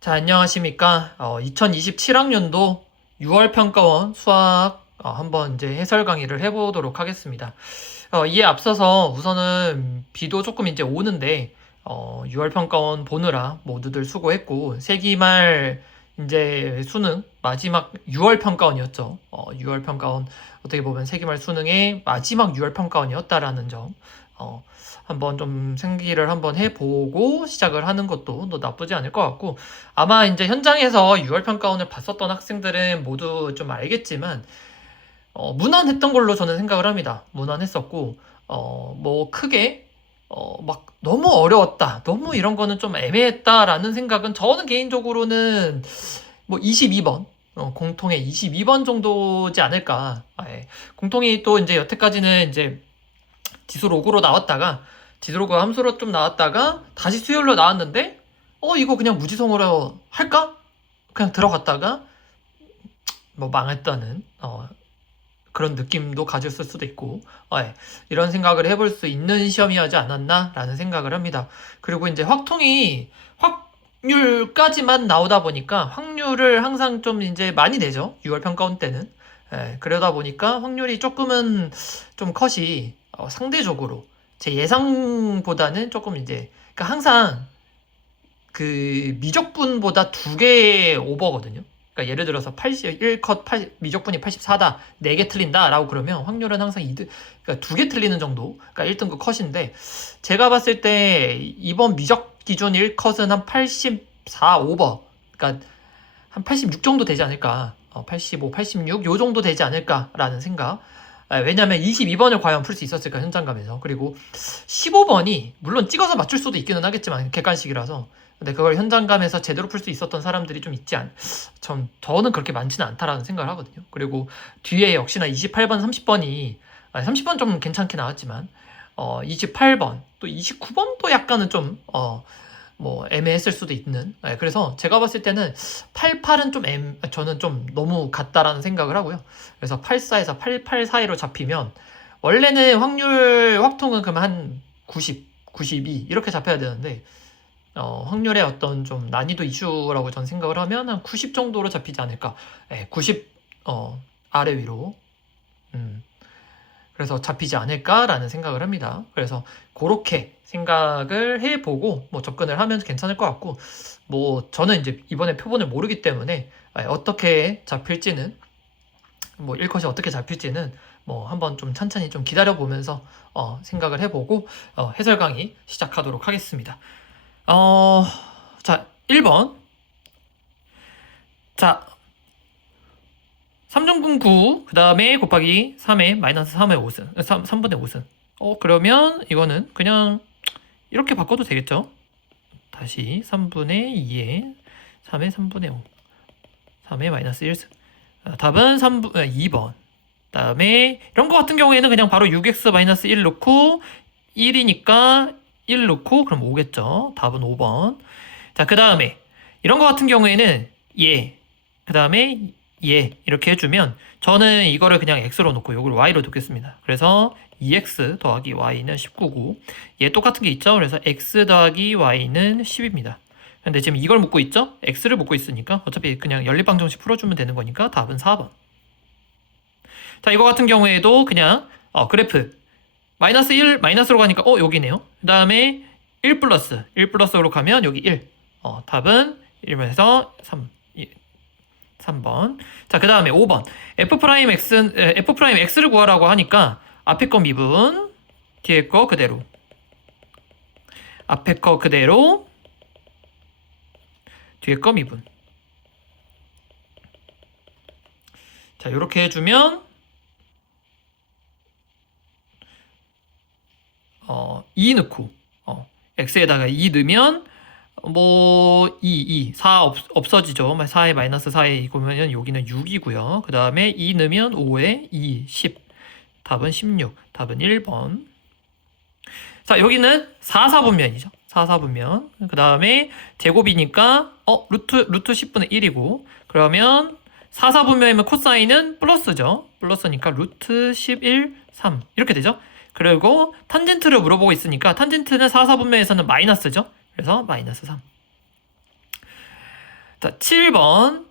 자, 안녕하십니까. 2027학년도 6월 평가원 수학 한번 이제 해설 강의를 해보도록 하겠습니다. 이에 앞서서 우선은 비도 조금 이제 오는데 6월 평가원 보느라 모두들 수고했고 세기말 이제 수능 마지막 6월 평가원이었죠. 6월 평가원 어떻게 보면 세기말 수능의 마지막 6월 평가원이었다라는 점. 한번 좀 생기를 한번 해보고 시작을 하는 것도 나쁘지 않을 것 같고, 아마 이제 현장에서 6월 평가원을 봤었던 학생들은 모두 좀 알겠지만, 무난했던 걸로 저는 생각을 합니다. 무난했었고, 뭐 크게, 막 너무 어려웠다, 너무 이런 거는 좀 애매했다라는 생각은 저는 개인적으로는 뭐 22번, 공통의 22번 정도지 않을까. 예. 공통이 또 이제 여태까지는 이제 지수 로그로 나왔다가 지수 로그 함수로 좀 나왔다가 다시 수열로 나왔는데 이거 그냥 무지성으로 할까? 그냥 들어갔다가 뭐 망했다는 그런 느낌도 가졌을 수도 있고 예, 이런 생각을 해볼 수 있는 시험이었지 않았나라는 생각을 합니다. 그리고 이제 확통이 확률까지만 나오다 보니까 확률을 항상 좀 이제 많이 내죠. 6월 평가원 때는. 예, 그러다 보니까 확률이 조금은 좀 컷이 상대적으로 제 예상보다는 조금 이제 그러니까 항상 그 미적분보다 두 개 오버거든요. 그러니까 예를 들어서 81컷 미적분이 84다, 4개 틀린다라고 그러면 확률은 항상 그러니까 2개 틀리는 정도, 그러니까 1등급 컷인데 제가 봤을 때 이번 미적 기준 1컷은 한 84 오버, 그러니까 한 86 정도 되지 않을까, 85, 86 요 정도 되지 않을까라는 생각. 왜냐면 22번을 과연 풀 수 있었을까 현장감에서. 그리고 15번이 물론 찍어서 맞출 수도 있기는 하겠지만 객관식이라서, 근데 그걸 현장감에서 제대로 풀 수 있었던 사람들이 좀 저는 그렇게 많지는 않다라는 생각을 하거든요. 그리고 뒤에 역시나 28번, 30번이 30번 좀 괜찮게 나왔지만 28번 또 29번도 약간은 좀 뭐 애매했을 수도 있는. 그래서 제가 봤을 때는 88은 저는 좀 너무 같다라는 생각을 하고요. 그래서 84에서 88 사이로 잡히면 원래는 확통은 그러면 한 90, 92 이렇게 잡혀야 되는데 확률의 어떤 좀 난이도 이슈라고 전 생각을 하면 한 90 정도로 잡히지 않을까. 90 아래 위로. 그래서 잡히지 않을까라는 생각을 합니다. 그래서 그렇게 생각을 해보고 뭐 접근을 하면 괜찮을 것 같고, 뭐 저는 이제 이번에 표본을 모르기 때문에 어떻게 잡힐지는, 뭐 1컷이 어떻게 잡힐지는 뭐 한번 좀 천천히 좀 기다려보면서 생각을 해보고 해설 강의 시작하도록 하겠습니다. 자, 1번. 자, 3등분 9, 그 다음에 곱하기 3의 마이너스 3의 5승, 3분의 5승. 그러면 이거는 그냥 이렇게 바꿔도 되겠죠? 다시 3분의 2에 3의 3분의 5, 3의 마이너스 1승. 답은 2번. 다음에 이런 거 같은 경우에는 그냥 바로 6x 마이너스 1 넣고 1이니까 1 넣고 그럼 5겠죠? 답은 5번. 자, 그 다음에 이런 거 같은 경우에는 그 다음에 이렇게 해주면 저는 이거를 그냥 x로 놓고 이걸 y로 놓겠습니다. 그래서 2x 더하기 y는 19고 얘 똑같은 게 있죠? 그래서 x 더하기 y는 10입니다. 근데 지금 이걸 묻고 있죠? x를 묻고 있으니까 어차피 그냥 연립방정식 풀어주면 되는 거니까 답은 4번. 자, 이거 같은 경우에도 그냥 그래프 마이너스 1 마이너스로 가니까 여기네요. 그 다음에 1 플러스로 가면 여기 1. 답은 1에서 3번. 자, 그 다음에 5번. f'x를 구하라고 하니까 앞에 거 미분, 뒤에 거 그대로. 앞에 거 그대로, 뒤에 거 미분. 자, 이렇게 해주면 2 넣고 x에다가 2 넣으면 뭐 4 없어지죠. 4에 마이너스 4에 이거면 여기는 6이고요. 그 다음에 2 넣으면 5에 2, 10. 답은 16. 답은 1번. 자, 여기는 4사분면이죠. 4사분면. 그 다음에 제곱이니까 루트 10분의 1이고, 그러면 4사분면이면 코사인은 플러스죠. 플러스니까 루트 11, 3 이렇게 되죠. 그리고 탄젠트를 물어보고 있으니까 탄젠트는 4사분면에서는 마이너스죠. 그래서 마이너스 3. 자, 7번.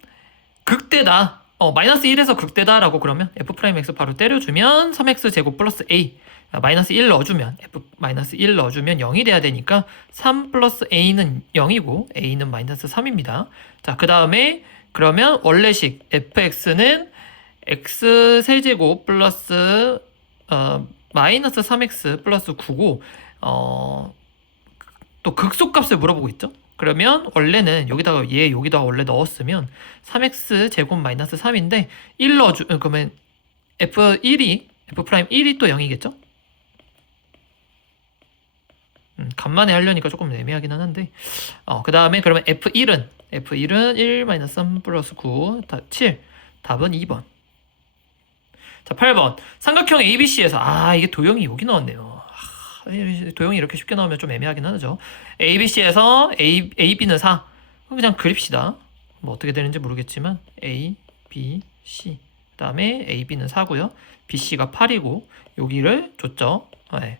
극대다. 마이너스 1에서 극대다라고 그러면 f'(x) 바로 때려주면 3x 제곱 플러스 a. 마이너스 1 넣어주면 마이너스 1 넣어주면 0이 돼야 되니까 3 플러스 a는 0이고 a는 마이너스 3입니다. 자, 그 다음에 그러면 원래식 fx는 x 세제곱 플러스 마이너스 3x 플러스 9고 또 극소값을 물어보고 있죠. 그러면 원래는 여기다가 여기다가 원래 넣었으면 3x 제곱 마이너스 3인데 1 그러면 f'1이 또 0이겠죠? 간만에 하려니까 조금 애매하긴 한데 그 다음에 그러면 f1은 1 마이너스 3 플러스 9 7. 답은 2번. 자, 8번. 삼각형 ABC에서 이게 도형이 여기 나왔네요. 도형이 이렇게 쉽게 나오면 좀 애매하긴 하죠. ABC에서 AB는 4. 그냥 그립시다. 뭐 어떻게 되는지 모르겠지만 A, B, C. 그 다음에 AB는 4고요. BC가 8이고 여기를 줬죠. 네.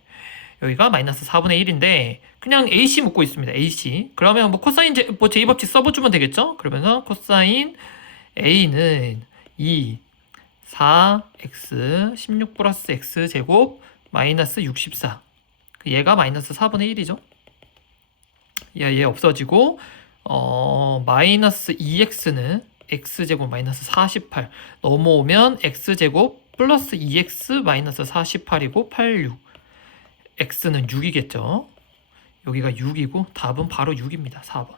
여기가 마이너스 4분의 1인데 그냥 AC 묻고 있습니다. AC. 그러면 뭐 코사인 제2법칙 써보주면 되겠죠? 그러면서 코사인 A는 2, 4x 16 플러스 x 제곱 마이너스 64. 얘가 마이너스 4분의 1이죠. 얘 없어지고 마이너스 2x는 x제곱 마이너스 48 넘어오면 x제곱 플러스 2x 마이너스 48이고 86. x는 6이겠죠. 여기가 6이고 답은 바로 6입니다. 4번.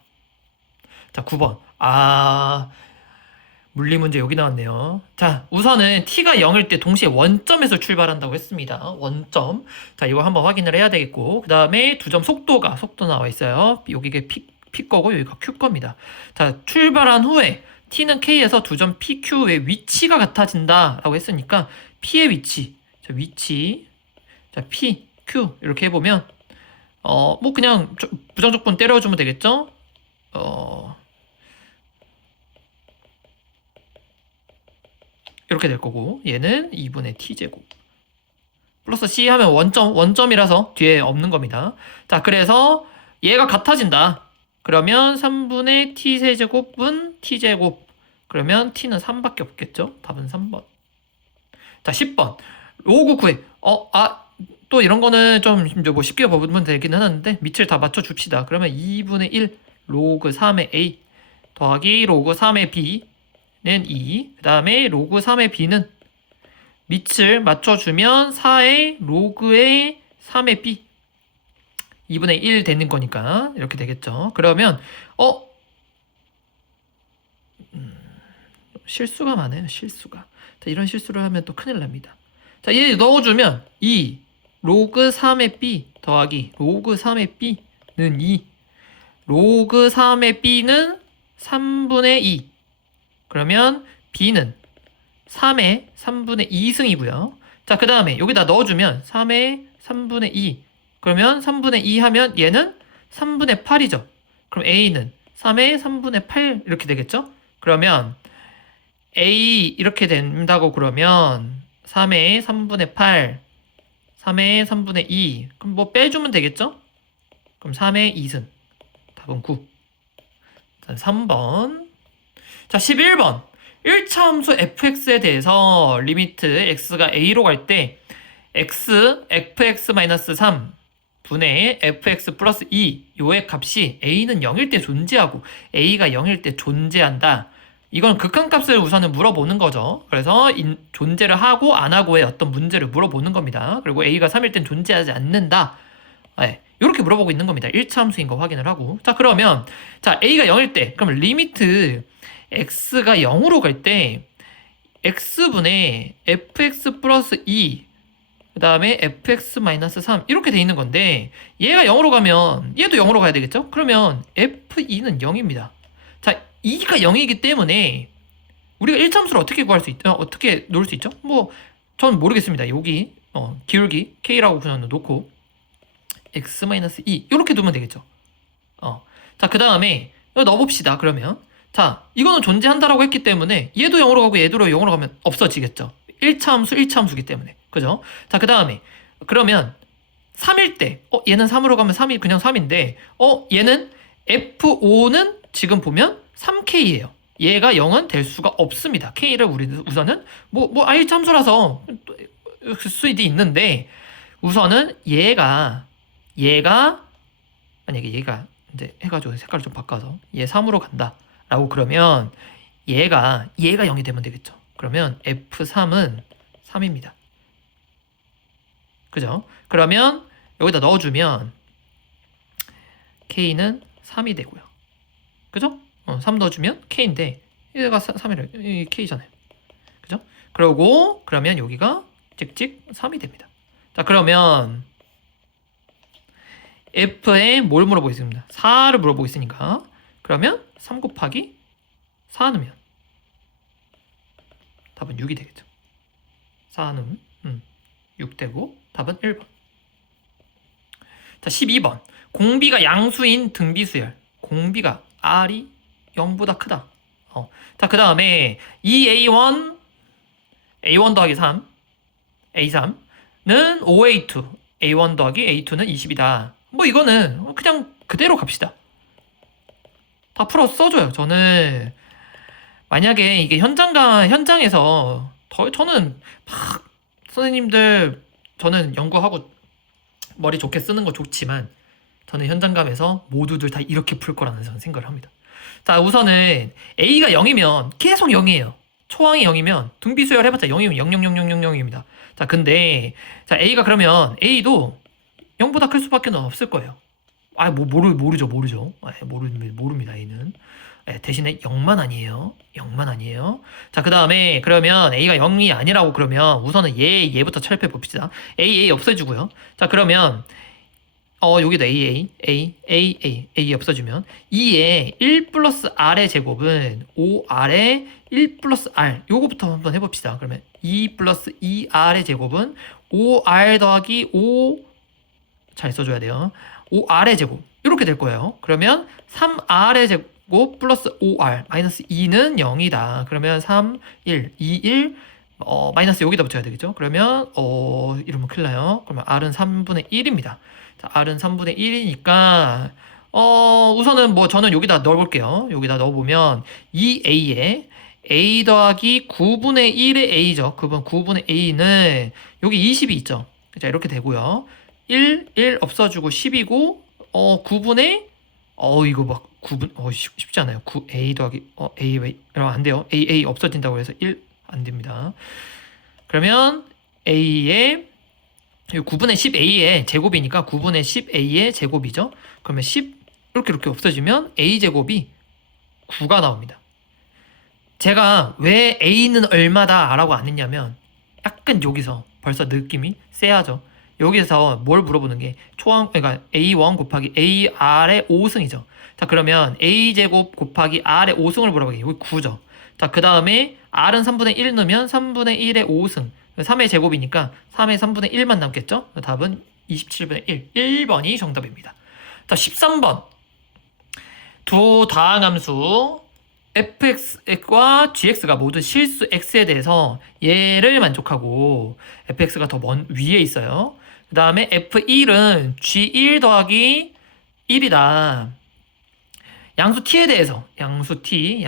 자, 9번. 물리 문제 여기 나왔네요. 자, 우선은 t가 0일 때 동시에 원점에서 출발한다고 했습니다. 원점. 자, 이거 한번 확인을 해야 되겠고, 그 다음에 두 점 속도 나와 있어요. 여기가 p 거고 여기가 q 겁니다. 자, 출발한 후에 t는 k에서 두 점 pq의 위치가 같아진다라고 했으니까 p의 위치, 자, p, q 이렇게 해보면 뭐 그냥 부정적분 때려주면 되겠죠. 이렇게 될 거고 얘는 2분의 t제곱 플러스 c 하면 원점이라서 뒤에 없는 겁니다. 자, 그래서 얘가 같아진다. 그러면 3분의 t세제곱분 t제곱. 그러면 t는 3밖에 없겠죠. 답은 3번. 자, 10번. 로그 구해. 또 이런 거는 좀 뭐 쉽게 보면 되긴 하는데 밑을 다 맞춰줍시다. 그러면 2분의 1 로그 3의 a 더하기 로그 3의 b는 2. 그 다음에 로그 3의 b는 밑을 맞춰주면 4의 로그의 3의 b 2분의 1 되는 거니까 이렇게 되겠죠. 그러면 실수가 많아요. 실수가. 자, 이런 실수를 하면 또 큰일 납니다. 자, 얘 넣어주면 2 로그 3의 b 더하기 로그 3의 b는 2 로그 3의 b는 3분의 2 그러면 b는 3의 3분의 2승이고요. 자, 그 다음에 여기다 넣어주면 3의 3분의 2 그러면 3분의 2 하면 얘는 3분의 8이죠. 그럼 a는 3의 3분의 8 이렇게 되겠죠. 그러면 a 이렇게 된다고 그러면 3의 3분의 8 3의 3분의 2 그럼 뭐 빼주면 되겠죠. 그럼 3의 2승 답은 9. 자, 3번. 자, 11번. 1차 함수 fx에 대해서 리미트 x가 a로 갈 때 fx-3 분의 fx 플러스 2 요의 값이 a는 0일 때 존재하고 a가 0일 때 존재한다. 이건 극한값을 우선은 물어보는 거죠. 그래서 존재를 하고 안 하고의 어떤 문제를 물어보는 겁니다. 그리고 a가 3일 땐 존재하지 않는다. 네, 이렇게 물어보고 있는 겁니다. 1차 함수인 거 확인을 하고. 자, 그러면 자, a가 0일 때 그럼 리미트 x가 0으로 갈 때 x분의 fx 플러스 2 그 다음에 fx 마이너스 3 이렇게 돼 있는 건데 얘가 0으로 가면 얘도 0으로 가야 되겠죠? 그러면 f2는 0입니다. 자, 2가 0이기 때문에 우리가 1참수를 어떻게 구할 수 있죠? 어떻게 놓을 수 있죠? 뭐 저는 모르겠습니다. 여기 기울기 k라고 그냥 놓고 x-2 이렇게 두면 되겠죠. 자, 그 다음에 넣어봅시다. 그러면 자, 이거는 존재한다라고 했기 때문에 얘도 0으로 가고 얘도 0으로 가면 없어지겠죠. 1차 함수이기 때문에. 그죠? 자, 그 다음에 그러면 3일 때 얘는 3으로 가면 3이 그냥 3인데 얘는 F5는 지금 보면 3K예요. 얘가 0은 될 수가 없습니다. K를 우리 우선은 뭐 I 참수라서 수도 있는데 우선은 얘가 만약에 얘가 이제 해가지고 색깔을 좀 바꿔서 얘 3으로 간다 라고 그러면 얘가 0이 되면 되겠죠. 그러면 F3은 3입니다. 그죠? 그러면 여기다 넣어주면 K는 3이 되고요. 그죠? 3 넣어주면 K인데 얘가 3이래 K잖아요. 그죠? 그러면 여기가 찍찍 3이 됩니다. 자, 그러면 F에 뭘 물어보고 있습니다. 4를 물어보고 있으니까 그러면 3 곱하기 4 넣으면 답은 6이 되겠죠. 4는 6 되고 답은 1번. 자, 12번. 공비가 양수인 등비수열. 공비가 R이 0보다 크다. 자, 그 다음에 2A1 A1 더하기 3 A3는 5A2 A1 더하기 A2는 20이다. 뭐 이거는 그냥 그대로 갑시다. 다 풀어 써줘요. 저는 만약에 이게 현장에서 저는 막 선생님들 저는 연구하고 머리 좋게 쓰는 거 좋지만 저는 현장감에서 모두들 다 이렇게 풀 거라는 저는 생각을 합니다. 자, 우선은 A가 0이면 계속 0이에요. 초항이 0이면 등비수열 해봤자 0이면 0000000입니다. 자, 근데 자 A가 그러면 A도 0보다 클 수밖에 없을 거예요. 모르죠. 모릅니다. A는. 대신에 0만 아니에요. 0만 아니에요. 자, 그 다음에 그러면 A가 0이 아니라고 그러면 우선은 얘부터 철폐 봅시다. A 없애주고요. 자, 그러면 여기다 A 없어주면 2에 1 플러스 R의 제곱은 5R에 1 플러스 R 요거부터 한번 해봅시다. 그러면 2 플러스 2R의 제곱은 5R 더하기 5 잘 써줘야 돼요. 5R의 제곱 이렇게 될 거예요. 그러면 3R의 제곱 플러스 5R 마이너스 2는 0이다. 그러면 3, 1, 2, 1 마이너스 여기다 붙여야 되겠죠. 그러면 이러면 큰일 나요. 그러면 R은 3분의 1입니다. 자, R은 3분의 1이니까 우선은 뭐 저는 여기다 넣어볼게요. 여기다 넣어보면 2A에 A 더하기 9분의 1의 A죠. 9분의 A는 여기 20이 있죠. 자, 이렇게 되고요. 1 없어주고 10이고 9분의 이거 막 9분 쉽지 않아요. 9A 더하기 A 왜 이러면 안 돼요. A 없어진다고 해서 1 안 됩니다. 그러면 A의 9분의 10A의 제곱이니까 9분의 10A의 제곱이죠. 그러면 10 이렇게 없어지면 A제곱이 9가 나옵니다. 제가 왜 A는 얼마다 라고 안 했냐면 약간 여기서 벌써 느낌이 쎄하죠. 여기서 뭘 물어보는 게 그러니까 A1 곱하기 AR의 5승이죠. 자, 그러면 A제곱 곱하기 R의 5승을 물어보게. 여기 9죠. 자, 그 다음에 R은 3분의 1 넣으면 3분의 1의 5승. 3의 제곱이니까 3의 3분의 1만 남겠죠? 답은 27분의 1. 1번이 정답입니다. 자, 13번. 두 다항함수 fx과 gx가 모두 실수 x에 대해서 얘를 만족하고 fx가 더 위에 있어요. 그 다음에 f1은 g1 더하기 1이다. 양수 t에 대해서 양수 t에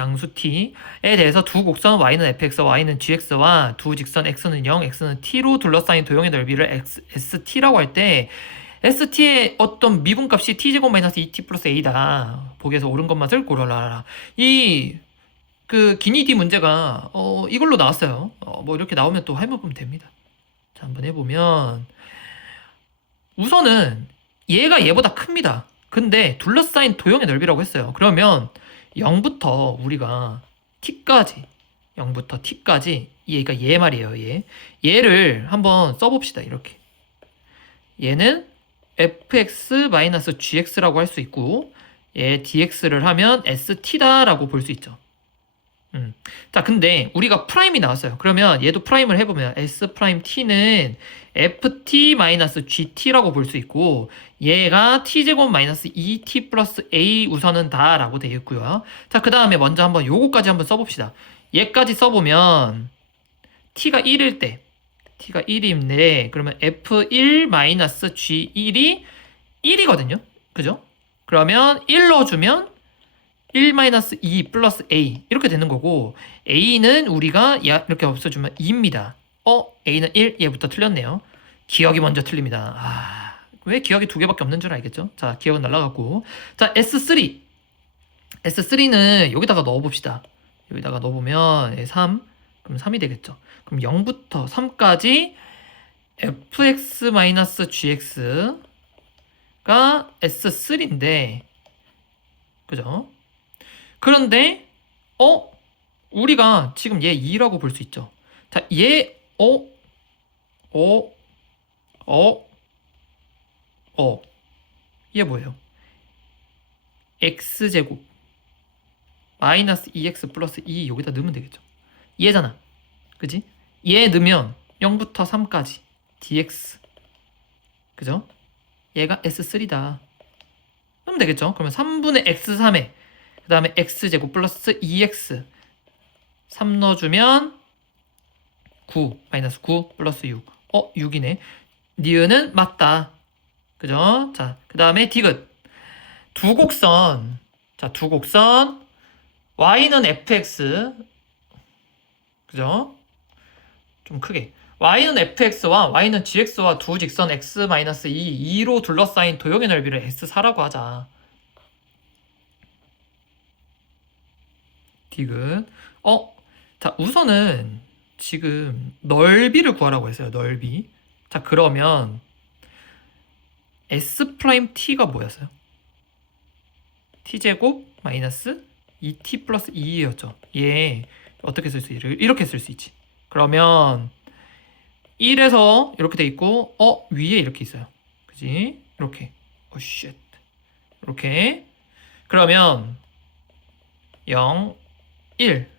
대해서 두 곡선 y는 fx, y는 gx와 두 직선 x는 0, x는 t로 둘러싸인 도형의 넓이를 st라고 할 때 st의 어떤 미분값이 t제곱 마이너스 2t 플러스 a다. 보기에서 옳은 것만을 고르라. 그 기니디 문제가 이걸로 나왔어요. 뭐 이렇게 나오면 또 해보면 됩니다. 자, 한번 해보면 우선은 얘가 얘보다 큽니다. 근데 둘러싸인 도형의 넓이라고 했어요. 그러면 0부터 우리가 t까지 0부터 t까지 얘가 얘 말이에요. 얘를 한번 써봅시다. 이렇게 얘는 fx-gx라고 할 수 있고 얘 dx를 하면 st다라고 볼 수 있죠. 자, 근데 우리가 프라임이 나왔어요. 그러면 얘도 프라임을 해보면 s't는 ft-gt라고 볼 수 있고 얘가 t제곱 마이너스 2t 플러스 a 우선은 다 라고 되어 있고요. 자, 그 다음에 먼저 한번 요거까지 한번 써봅시다. 얘까지 써보면 t가 1일 때 t가 1인데 그러면 f1 마이너스 g1이 1이거든요. 그죠? 그러면 1 넣어주면 1-2 플러스 a 이렇게 되는 거고 a는 우리가 이렇게 없애주면 2입니다. a는 1, 얘부터 틀렸네요. 기억이 먼저 틀립니다. 왜 기억이 두 개밖에 없는 줄 알겠죠? 자, 기억은 날라갔고. 자, S3. S3는 여기다가 넣어봅시다. 여기다가 넣어보면 3, 그럼 3이 되겠죠. 그럼 0부터 3까지 fx-gx가 S3인데, 그죠? 그런데, 우리가 지금 얘 2라고 볼 수 있죠. 자, 얘, 얘 뭐예요? x제곱 마이너스 2x 플러스 2 여기다 넣으면 되겠죠. 얘잖아. 그지? 얘 넣으면 0부터 3까지 dx. 그죠? 얘가 S3다. 그러면 되겠죠? 그러면 3분의 x3에 그 다음에 x제곱 플러스 2x 3 넣어주면 9 마이너스 9 플러스 6. 6이네. 니은은 맞다. 그죠? 자, 그 다음에 디귿. 두 곡선. 자, 두 곡선. y는 fx. 그죠? 좀 크게. y는 fx와 y는 gx와 두 직선 x-2, 2로 둘러싸인 도형의 넓이를 s4라고 하자. 디귿. 자, 우선은 지금 넓이를 구하라고 했어요. 넓이. 자, 그러면 s't가 뭐였어요? t제곱 마이너스 2t 플러스 2였죠. 얘 어떻게 쓸 수 있지? 이렇게 쓸 수 있지. 그러면 1에서 이렇게 돼 있고 위에 이렇게 있어요. 그지? 이렇게. 쉣. 이렇게. 그러면 0, 1.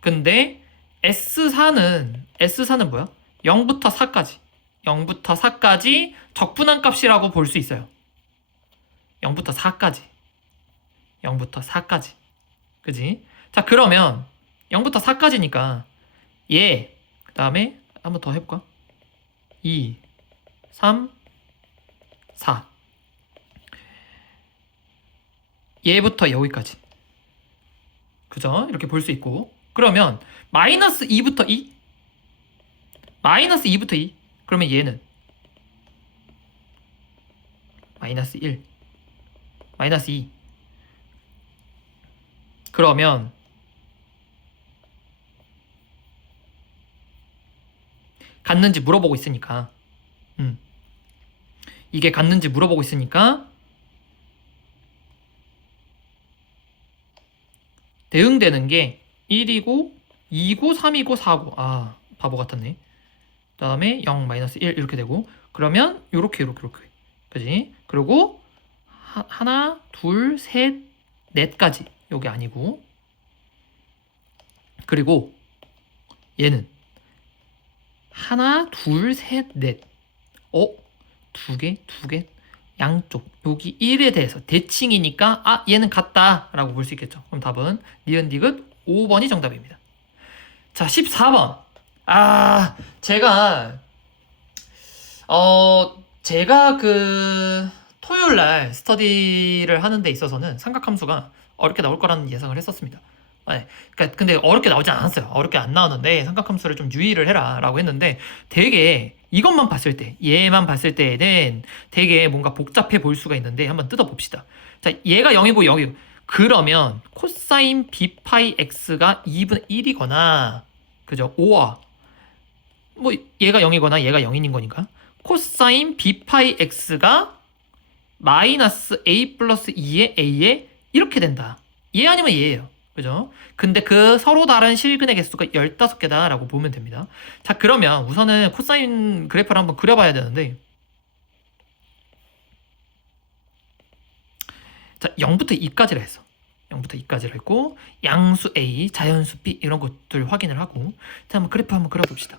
근데 S4는 뭐야? 0부터 4까지. 0부터 4까지 적분한 값이라고 볼 수 있어요. 0부터 4까지. 0부터 4까지. 그지? 자, 그러면 0부터 4까지니까 얘, 그 다음에 한번 더 해볼까? 2, 3, 4. 얘부터 여기까지. 그죠? 이렇게 볼 수 있고. 그러면 마이너스 2부터 2? 마이너스 2부터 2? 그러면 얘는 마이너스 1, 마이너스 2. 그러면 같는지 물어보고 있으니까 이게 같는지 물어보고 있으니까 대응되는 게 1이고 2고 3이고 4고 바보 같았네. 그 다음에 0 마이너스 1 이렇게 되고 그러면 요렇게 그지? 그리고 하나 둘 셋 넷까지 요게 아니고 그리고 얘는 하나 둘 셋 넷 두 개 양쪽 여기 1에 대해서 대칭이니까 얘는 같다 라고 볼 수 있겠죠. 그럼 답은 니은 디귿 5번이 정답입니다. 자, 14번. 제가 그 토요일날 스터디를 하는 데 있어서는 삼각함수가 어렵게 나올 거라는 예상을 했었습니다. 그러니까 근데 어렵게 나오지 않았어요. 어렵게 안 나오는데 삼각함수를 좀 유의를 해라 라고 했는데 되게 이것만 봤을 때 얘만 봤을 때에는 되게 뭔가 복잡해 보일 수가 있는데 한번 뜯어봅시다. 자, 얘가 0이고 0이고 그러면 코사인 b 파이 x가 2분의 1이거나 그죠? 5와 뭐 얘가 0이거나 얘가 0인인 거니까 코사인 b 파이 x가 마이너스 a 플러스 2의 a에 이렇게 된다. 얘 아니면 얘예요. 그죠? 근데 그 서로 다른 실근의 개수가 15개다 라고 보면 됩니다. 자, 그러면 우선은 코사인 그래프를 한번 그려봐야 되는데 자, 0부터 2까지를 했어. 0부터 2까지를 했고 양수 A, 자연수 B 이런 것들 확인을 하고 자, 한번 그래프 한번 그려봅시다.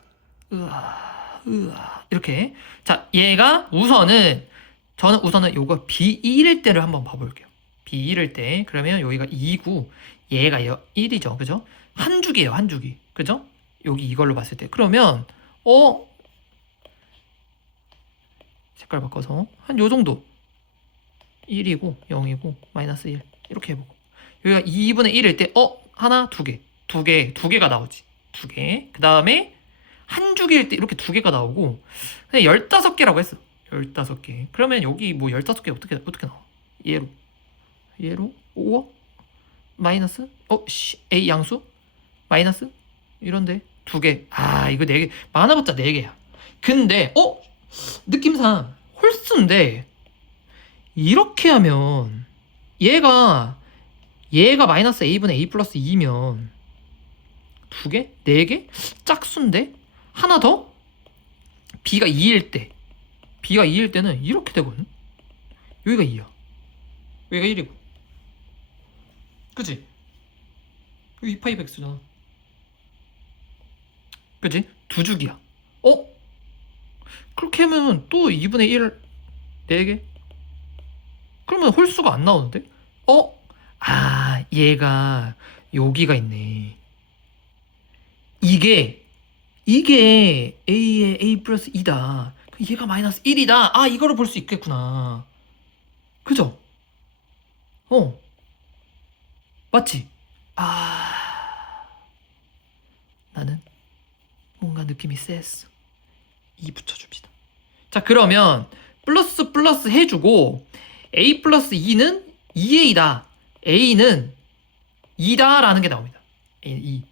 이렇게. 자, 얘가 저는 우선은 요거 B1일 때를 한번 봐볼게요. B1일 때 그러면 여기가 2고 얘가 1이죠. 그죠? 한 주기예요. 한 주기. 그죠? 여기 이걸로 봤을 때 그러면 색깔 바꿔서 한 요 정도 1이고 0이고 마이너스 1 이렇게 해보고 여기가 2분의 1일 때 하나, 두 개가 나오지. 두 개. 그 다음에 한 주기일 때 이렇게 두 개가 나오고 그냥 15개라고 했어. 15개. 그러면 여기 뭐 15개 어떻게 나와? 얘로 5 마이너스 A 양수 마이너스 이런데 두 개. 아, 이거 네 개. 많아봤자 네 개야. 근데 느낌상 홀수인데 이렇게 하면 얘가 마이너스 A분의 A 플러스 2면 두 개? 네 개? 짝수인데 하나 더? B가 2일 때는 이렇게 되거든. 여기가 2야. 여기가 1이고. 그치? 여기 2파이 백수잖아. 그치? 두 주기야. 그렇게 하면 또 2분의 1 4개? 그러면 홀수가 안 나오는데? 얘가 여기가 있네. 이게 A의 A 플러스 2다. 얘가 마이너스 1이다. 아, 이거를 볼 수 있겠구나. 그죠? 맞지? 나는 뭔가 느낌이 셌어. 2 붙여줍시다. 자, 그러면 플러스 해주고 A 플러스 2는 2A다. A는 2다 라는 게 나옵니다. A는 2.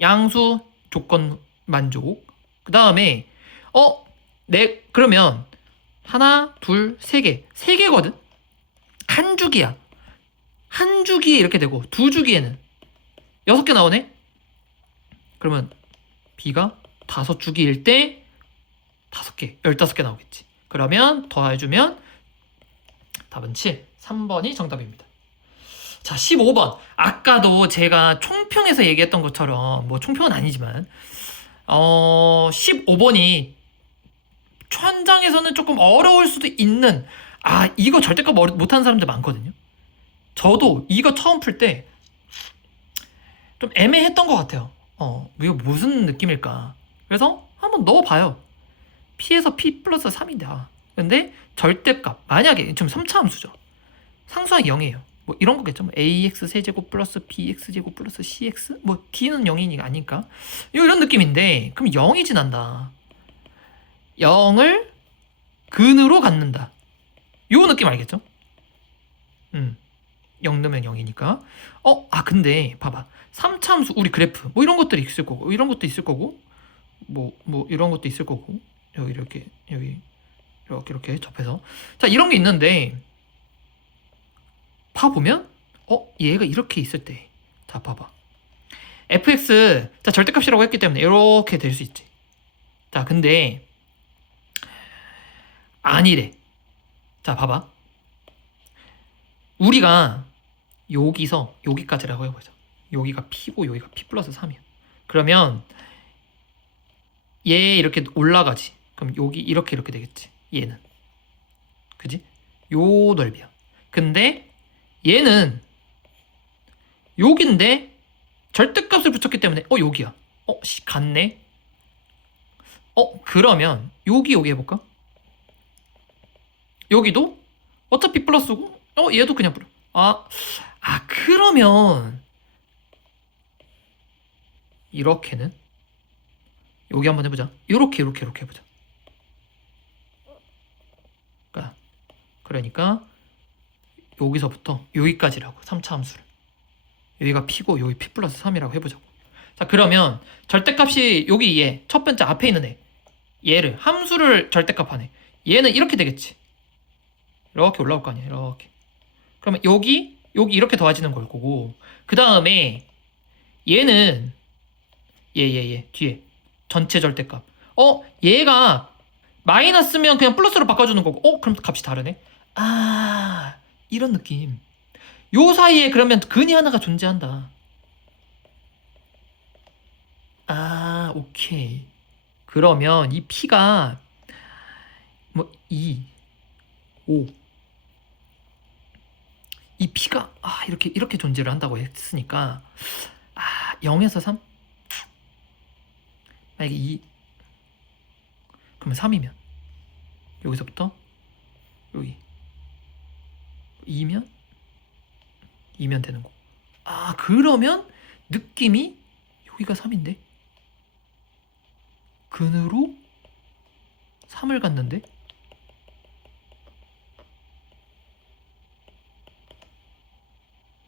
양수 조건 만족. 그 다음에 그러면 하나, 둘, 세 개. 세 개거든? 한 주기야. 한 주기에 이렇게 되고 두 주기에는 6개 나오네? 그러면 B가 5주기일 때 5개, 15개 나오겠지. 그러면 더해주면 답은 7. 3번이 정답입니다. 자, 15번. 아까도 제가 총평에서 얘기했던 것처럼, 뭐 총평은 아니지만, 15번이 현장에서는 조금 어려울 수도 있는, 이거 절대값 못하는 사람들 많거든요. 저도 이거 처음 풀 때 좀 애매했던 것 같아요. 이거 무슨 느낌일까? 그래서 한번 넣어봐요. P에서 P 플러스 3인데, 근데 절대값, 만약에, 지금 3차 함수죠. 상수항이 0이에요. 뭐 이런 거겠죠. 뭐 ax 세제곱 플러스 bx 제곱 플러스 cx 뭐 d는 0이니까 아니까 이런 느낌인데 그럼 0이 지난다. 0을 근으로 갖는다. 요 느낌 알겠죠? 0 넣으면 0이니까. 근데 봐봐. 3차 함수 우리 그래프 뭐 이런 것들이 있을 거고 이런 것도 있을 거고 뭐 이런 것도 있을 거고 여기 이렇게 접해서 자 이런 게 있는데 봐보면 얘가 이렇게 있을 때 자 봐봐 fx 자 절대값이라고 했기 때문에 이렇게 될 수 있지. 자 근데 아니래. 자 봐봐 우리가 여기서 여기까지라고 해보자. 여기가 P고 여기가 P 플러스 3이야. 그러면 얘 이렇게 올라가지. 그럼 여기 이렇게 되겠지. 얘는 그지? 요 넓이야. 근데 얘는 여긴데 절대값을 붙였기 때문에 여기야. 같네. 그러면 여기 해볼까? 여기도 어차피 플러스고 얘도 그냥 플러스. 그러면 이렇게는 여기 한번 해보자. 이렇게 해보자. 그러니까 여기서부터 여기까지라고 3차 함수를 여기가 P고 여기 P 플러스 3이라고 해보자고. 자 그러면 절대값이 여기 얘 첫 번째 앞에 있는 애 얘를 함수를 절대값하네. 얘는 이렇게 되겠지. 이렇게 올라올 거 아니야. 이렇게. 그러면 여기 이렇게 더해지는 걸 거고 그 다음에 얘는 얘 뒤에 전체 절대값 얘가 마이너스면 그냥 플러스로 바꿔주는 거고 그럼 값이 다르네. 이런 느낌. 요 사이에 그러면 근이 하나가 존재한다. 오케이. 그러면 이 P가 뭐 2, 5 이 P가 이렇게 존재를 한다고 했으니까 0에서 3? 만약에 2 그러면 3이면 여기서부터 여기 2면 되는 거. 그러면 느낌이 여기가 3인데 근으로 3을 갔는데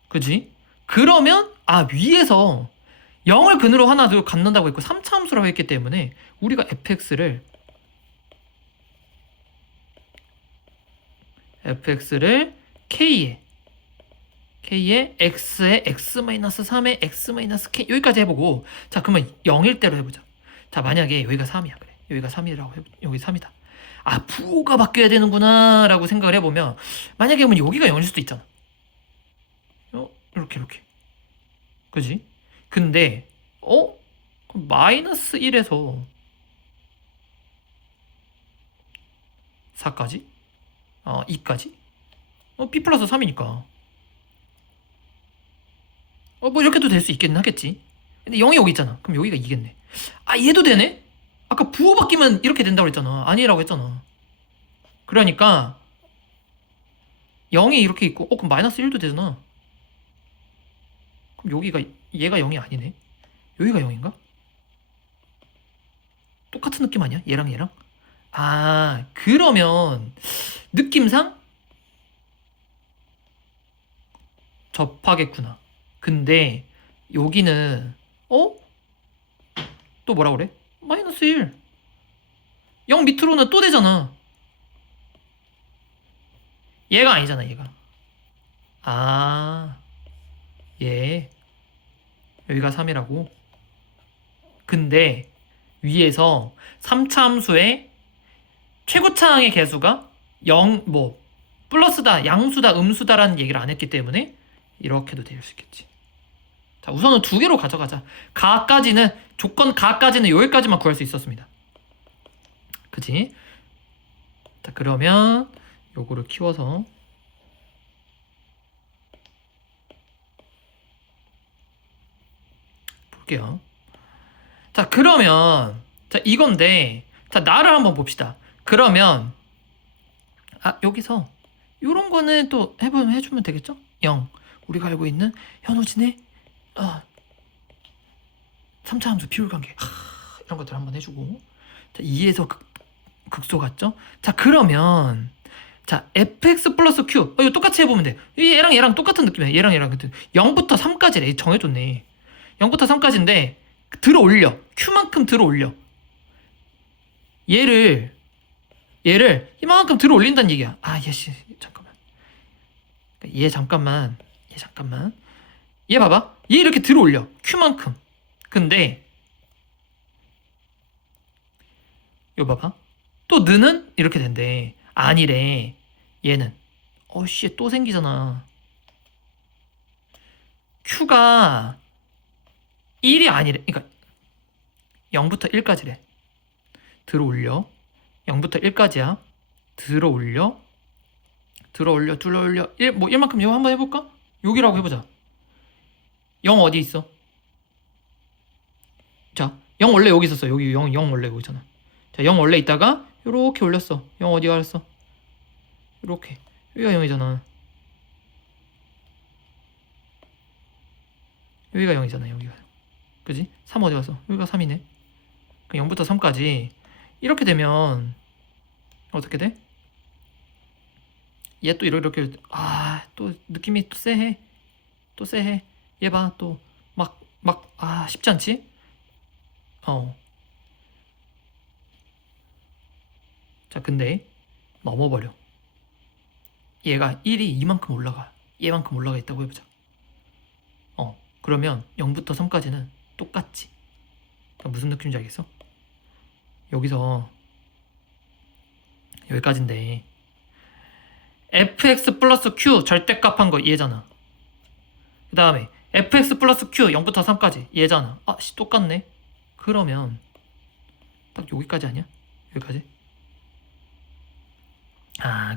그지? 그러면 위에서 0을 근으로 하나 더 갖는다고 했고 3차 함수라고 했기 때문에 우리가 fx를 k에 x에 x-3에 x-k 여기까지 해보고 자 그러면 0일 대로 해보자. 자 만약에 여기가 3이야 그래 여기가 3이라고 해보 여기 3이다. 부호가 바뀌어야 되는구나 라고 생각을 해보면 만약에 그러면 여기가 0일 수도 있잖아. 이렇게 그지? 근데 그럼 마이너스 1에서 4까지? 2까지? b 플러스 3이니까 뭐 이렇게도 될 수 있겠긴 하겠지. 근데 0이 여기 있잖아. 그럼 여기가 2겠네. 얘도 되네? 아까 부호 바뀌면 이렇게 된다고 그랬잖아. 아니라고 했잖아. 그러니까 0이 이렇게 있고 그럼 마이너스 1도 되잖아. 그럼 여기가 얘가 0이 아니네. 여기가 0인가? 똑같은 느낌 아니야? 얘랑? 그러면 느낌상 접하겠구나. 근데 여기는 또 뭐라 그래? 마이너스 1. 0 밑으로는 또 되잖아. 얘가 아니잖아, 얘가. 얘. 여기가 3이라고. 근데 위에서 3차 함수의 최고차항의 개수가 0, 플러스다, 양수다, 음수다라는 얘기를 안 했기 때문에 이렇게도 될 수 있겠지. 자, 우선은 두 개로 가져가자. 조건 가까지는 여기까지만 구할 수 있었습니다. 그치? 자, 그러면 요거를 키워서 볼게요. 자, 그러면 이건데 나를 한번 봅시다. 그러면 여기서 요런 거는 또 해주면 되겠죠? 0. 우리가 알고 있는 현우진의 3차 함수 비율관계 이런 것들 한번 해주고 자, 2에서 극소 같죠? 자 그러면 fx 플러스 q 이거 똑같이 해보면 돼. 얘랑 똑같은 느낌이야. 얘랑 같은 0부터 3까지래. 정해줬네. 0부터 3까지인데 들어 올려. q만큼 들어 올려. 얘를 이만큼 들어 올린다는 얘기야. 잠깐만. 얘 잠깐만. 얘 봐봐. 얘 이렇게 들어 올려. q만큼. 근데 이거 봐봐. 또 느는 이렇게 된대. 아니래. 얘는 또 생기잖아. q가 1이 아니래. 그러니까 0부터 1까지래. 들어 올려. 0부터 1까지야. 들어 올려. 1만큼 이거 한번 해볼까? 여기라고 해보자. 0 어디 있어? 자, 0 원래 여기 있었어. 여기 0 원래 여기 있잖아. 자, 0 원래 있다가 요렇게 올렸어. 0 어디 갔어? 요렇게. 여기가 0이잖아. 여기가 0이잖아. 여기가. 그지? 3 어디 갔어? 여기가 3이네. 0부터 3까지. 이렇게 되면 어떻게 돼? 얘 또 이렇게 또 느낌이 또 쎄해. 얘 봐. 또 쉽지 않지? 자, 근데 넘어버려. 얘가 1이 이만큼 올라가. 얘만큼 올라가 있다고 해보자. 그러면 0부터 3까지는 똑같지. 그러니까 무슨 느낌인지 알겠어? 여기서 여기까지인데 fx 플러스 q 절대값 한 거 얘잖아. 그 다음에 fx 플러스 q 0부터 3까지 얘잖아. 똑같네. 그러면 딱 여기까지 아니야? 여기까지?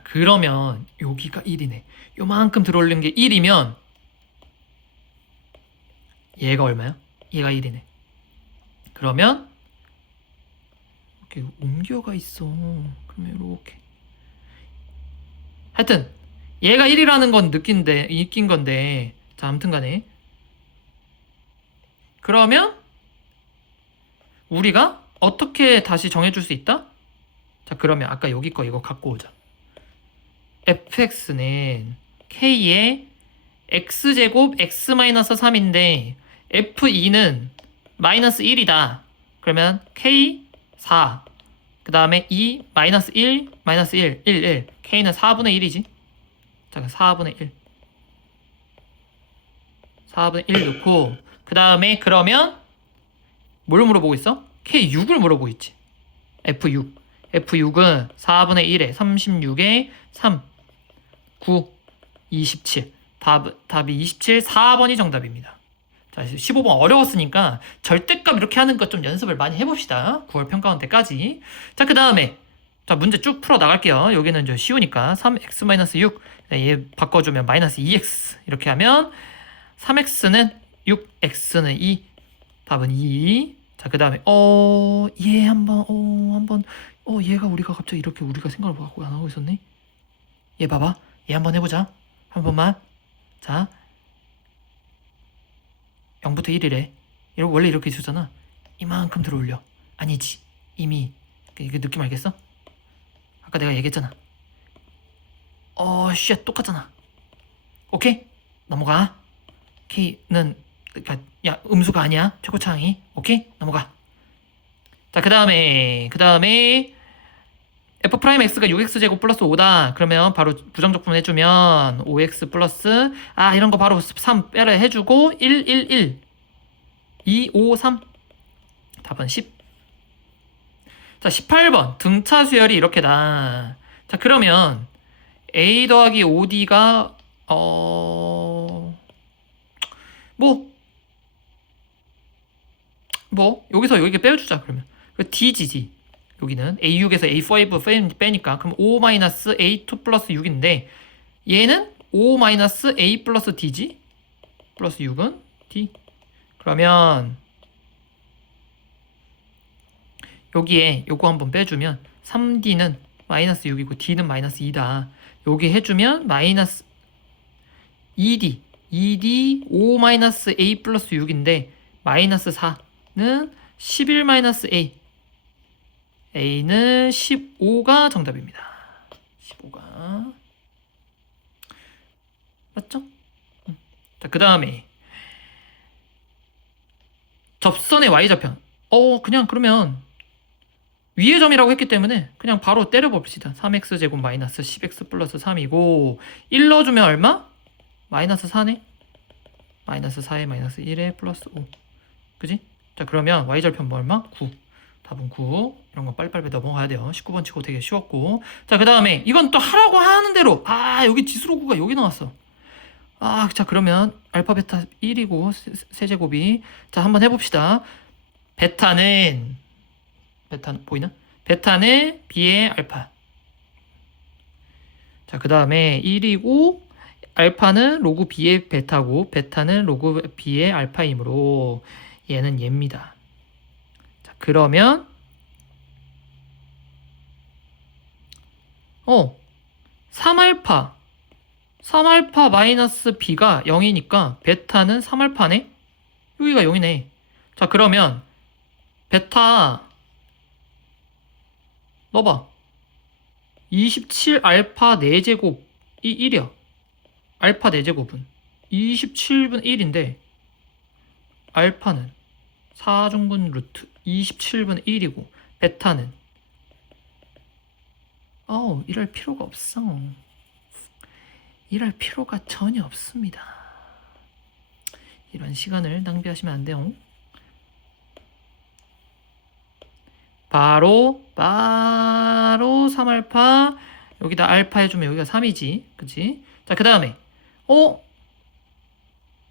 그러면 여기가 1이네. 요만큼 들어올린 게 1이면 얘가 얼마야? 얘가 1이네. 그러면 이렇게 옮겨가 있어. 그러면 이렇게. 하여튼 얘가 1이라는 건 느낀 건데 자 아무튼 간에 그러면 우리가 어떻게 다시 정해줄 수 있다? 자, 그러면 아까 여기 거 이거 갖고 오자. fx는 k의 x제곱 x-3인데 f2는 마이너스 1이다. 그러면 k 4, 그 다음에 2 마이너스 1 마이너스 1 1 k는 4분의 1이지. 자, 4분의 1 4분의 1 넣고, 그 다음에 그러면 뭘 물어보고 있어? K6을 물어보고 있지. F6. F6은 4분의 1에 36에 3, 9, 27. 답이 27, 4번이 정답입니다. 자, 15번 어려웠으니까 절대값 이렇게 하는 것 좀 연습을 많이 해봅시다. 9월 평가원 때까지. 자, 그 다음에 자, 문제 쭉 풀어 나갈게요. 여기는 좀 쉬우니까 3x-6 얘 바꿔주면 마이너스 2x 이렇게 하면 3x는 6, x는 2. 답은 2. 자, 그 다음에 얘 한번 얘가 우리가 갑자기 이렇게 우리가 생각을 갖고 안 하고 있었네. 얘 봐봐. 얘 한번 해보자. 한 번만. 자, 0부터 1이래. 원래 이렇게 주잖아. 이만큼 들어 올려. 아니지. 이미 이게 느낌 알겠어? 아까 내가 얘기했잖아. 쉣 똑같잖아. 오케이? 넘어가. K는 그러니까 야, 음수가 아니야. 최고차항이. 오케이? 넘어가. 자, 그 다음에 f'x가 6x제곱 플러스 5다. 그러면 바로 부정적분 해주면 5x 플러스 이런 거 바로 3 빼라 해주고 1, 1, 1 2, 5, 3 답은 10. 자, 18번 등차 수열이 이렇게다. 자, 그러면 a 더하기 5d가 여기서 여기 빼주자. 그러면 dg지. 여기는 a6에서 a5 빼니까 그럼 5-a2 플러스 6인데 얘는 5-a 플러스 d지. 플러스 6은 d. 그러면 여기에 요거 한번 빼주면 3d는 마이너스 6이고 d는 마이너스 2다. 여기 해주면 마이너스 2d 5-a 플러스 6인데 마이너스 4는 11-a A는 15가 정답입니다. 15가 맞죠? 자, 그 다음에 접선의 y좌편. 그냥 그러면 위의 점이라고 했기 때문에 그냥 바로 때려봅시다. 3x제곱 마이너스 10x 플러스 3이고 1 넣어주면 얼마? 마이너스 4네? 마이너스 4에 마이너스 1에 플러스 5. 그지? 자, 그러면 y절편 뭐 얼마? 9. 답은 9. 이런 거 빨리빨리 넘어가야 돼요. 19번 치고 되게 쉬웠고. 자, 그 다음에 이건 또 하라고 하는 대로. 여기 지수로구가 여기 나왔어. 자, 그러면 알파 베타 1이고 세제곱이. 자, 한번 해봅시다. 베타는 보이나? 베타는 b의 알파. 자, 그 다음에 1이고 알파는 로그 b의 베타고 베타는 로그 b의 알파이므로 얘는 얘입니다. 자, 그러면 3알파 마이너스 b가 0이니까 베타는 3알파네? 여기가 0이네. 자, 그러면 베타 넣어봐. 27알파 4제곱이 1이야. 알파 4제곱은 27분의 1인데 알파는 4중분 루트 27분의 1이고 베타는 이럴 필요가 없어. 이럴 필요가 전혀 없습니다. 이런 시간을 낭비하시면 안 돼요. 바로 3알파 여기다 알파 해주면 여기가 3이지. 그치? 자, 그 다음에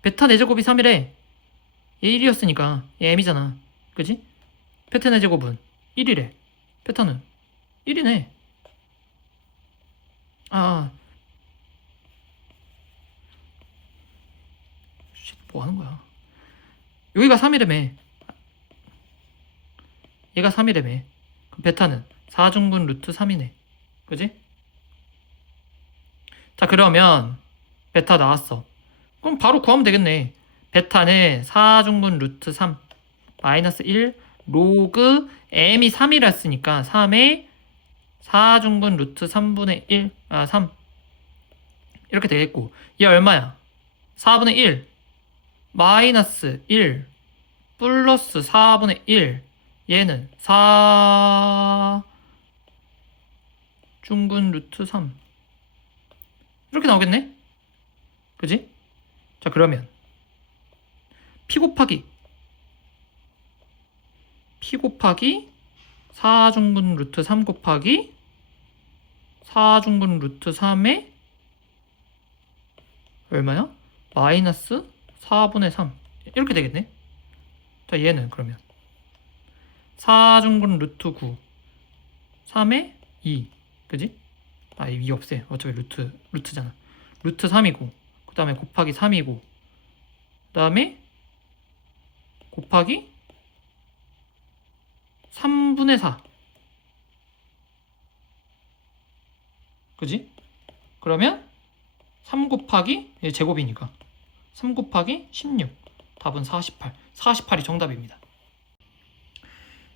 베타 4제곱이 3이래. 얘 1이었으니까 얘 m이잖아. 그치? 베타 4제곱은 1이래. 베타는 1이네. 뭐 하는 거야? 여기가 3이라며. 얘가 3이라며. 그럼 베타는 4중분 루트 3이네. 그지? 자, 그러면 베타 나왔어. 그럼 바로 구하면 되겠네. 베타는 4중분 루트 3 마이너스 1 로그 m이 3이라 했으니까 3의 4중분 루트 3분의 1 3 이렇게 되겠고 얘 얼마야? 4분의 1 마이너스 1 플러스 4분의 1 얘는 4중분 루트 3 이렇게 나오겠네? 그지? 자 그러면 P 곱하기 4중분 루트 3 곱하기 4중분 루트 3의 얼마야? 마이너스 4분의 3 이렇게 되겠네. 자 얘는 그러면 4중분 루트 9 3의 2 그지? 2 없애. 어차피 루트잖아. 루트 3이고 그 다음에 곱하기 3이고 그 다음에 곱하기 3분의 4 그지? 그러면 3 곱하기 제곱이니까 3 곱하기 16 답은 48 48이 정답입니다.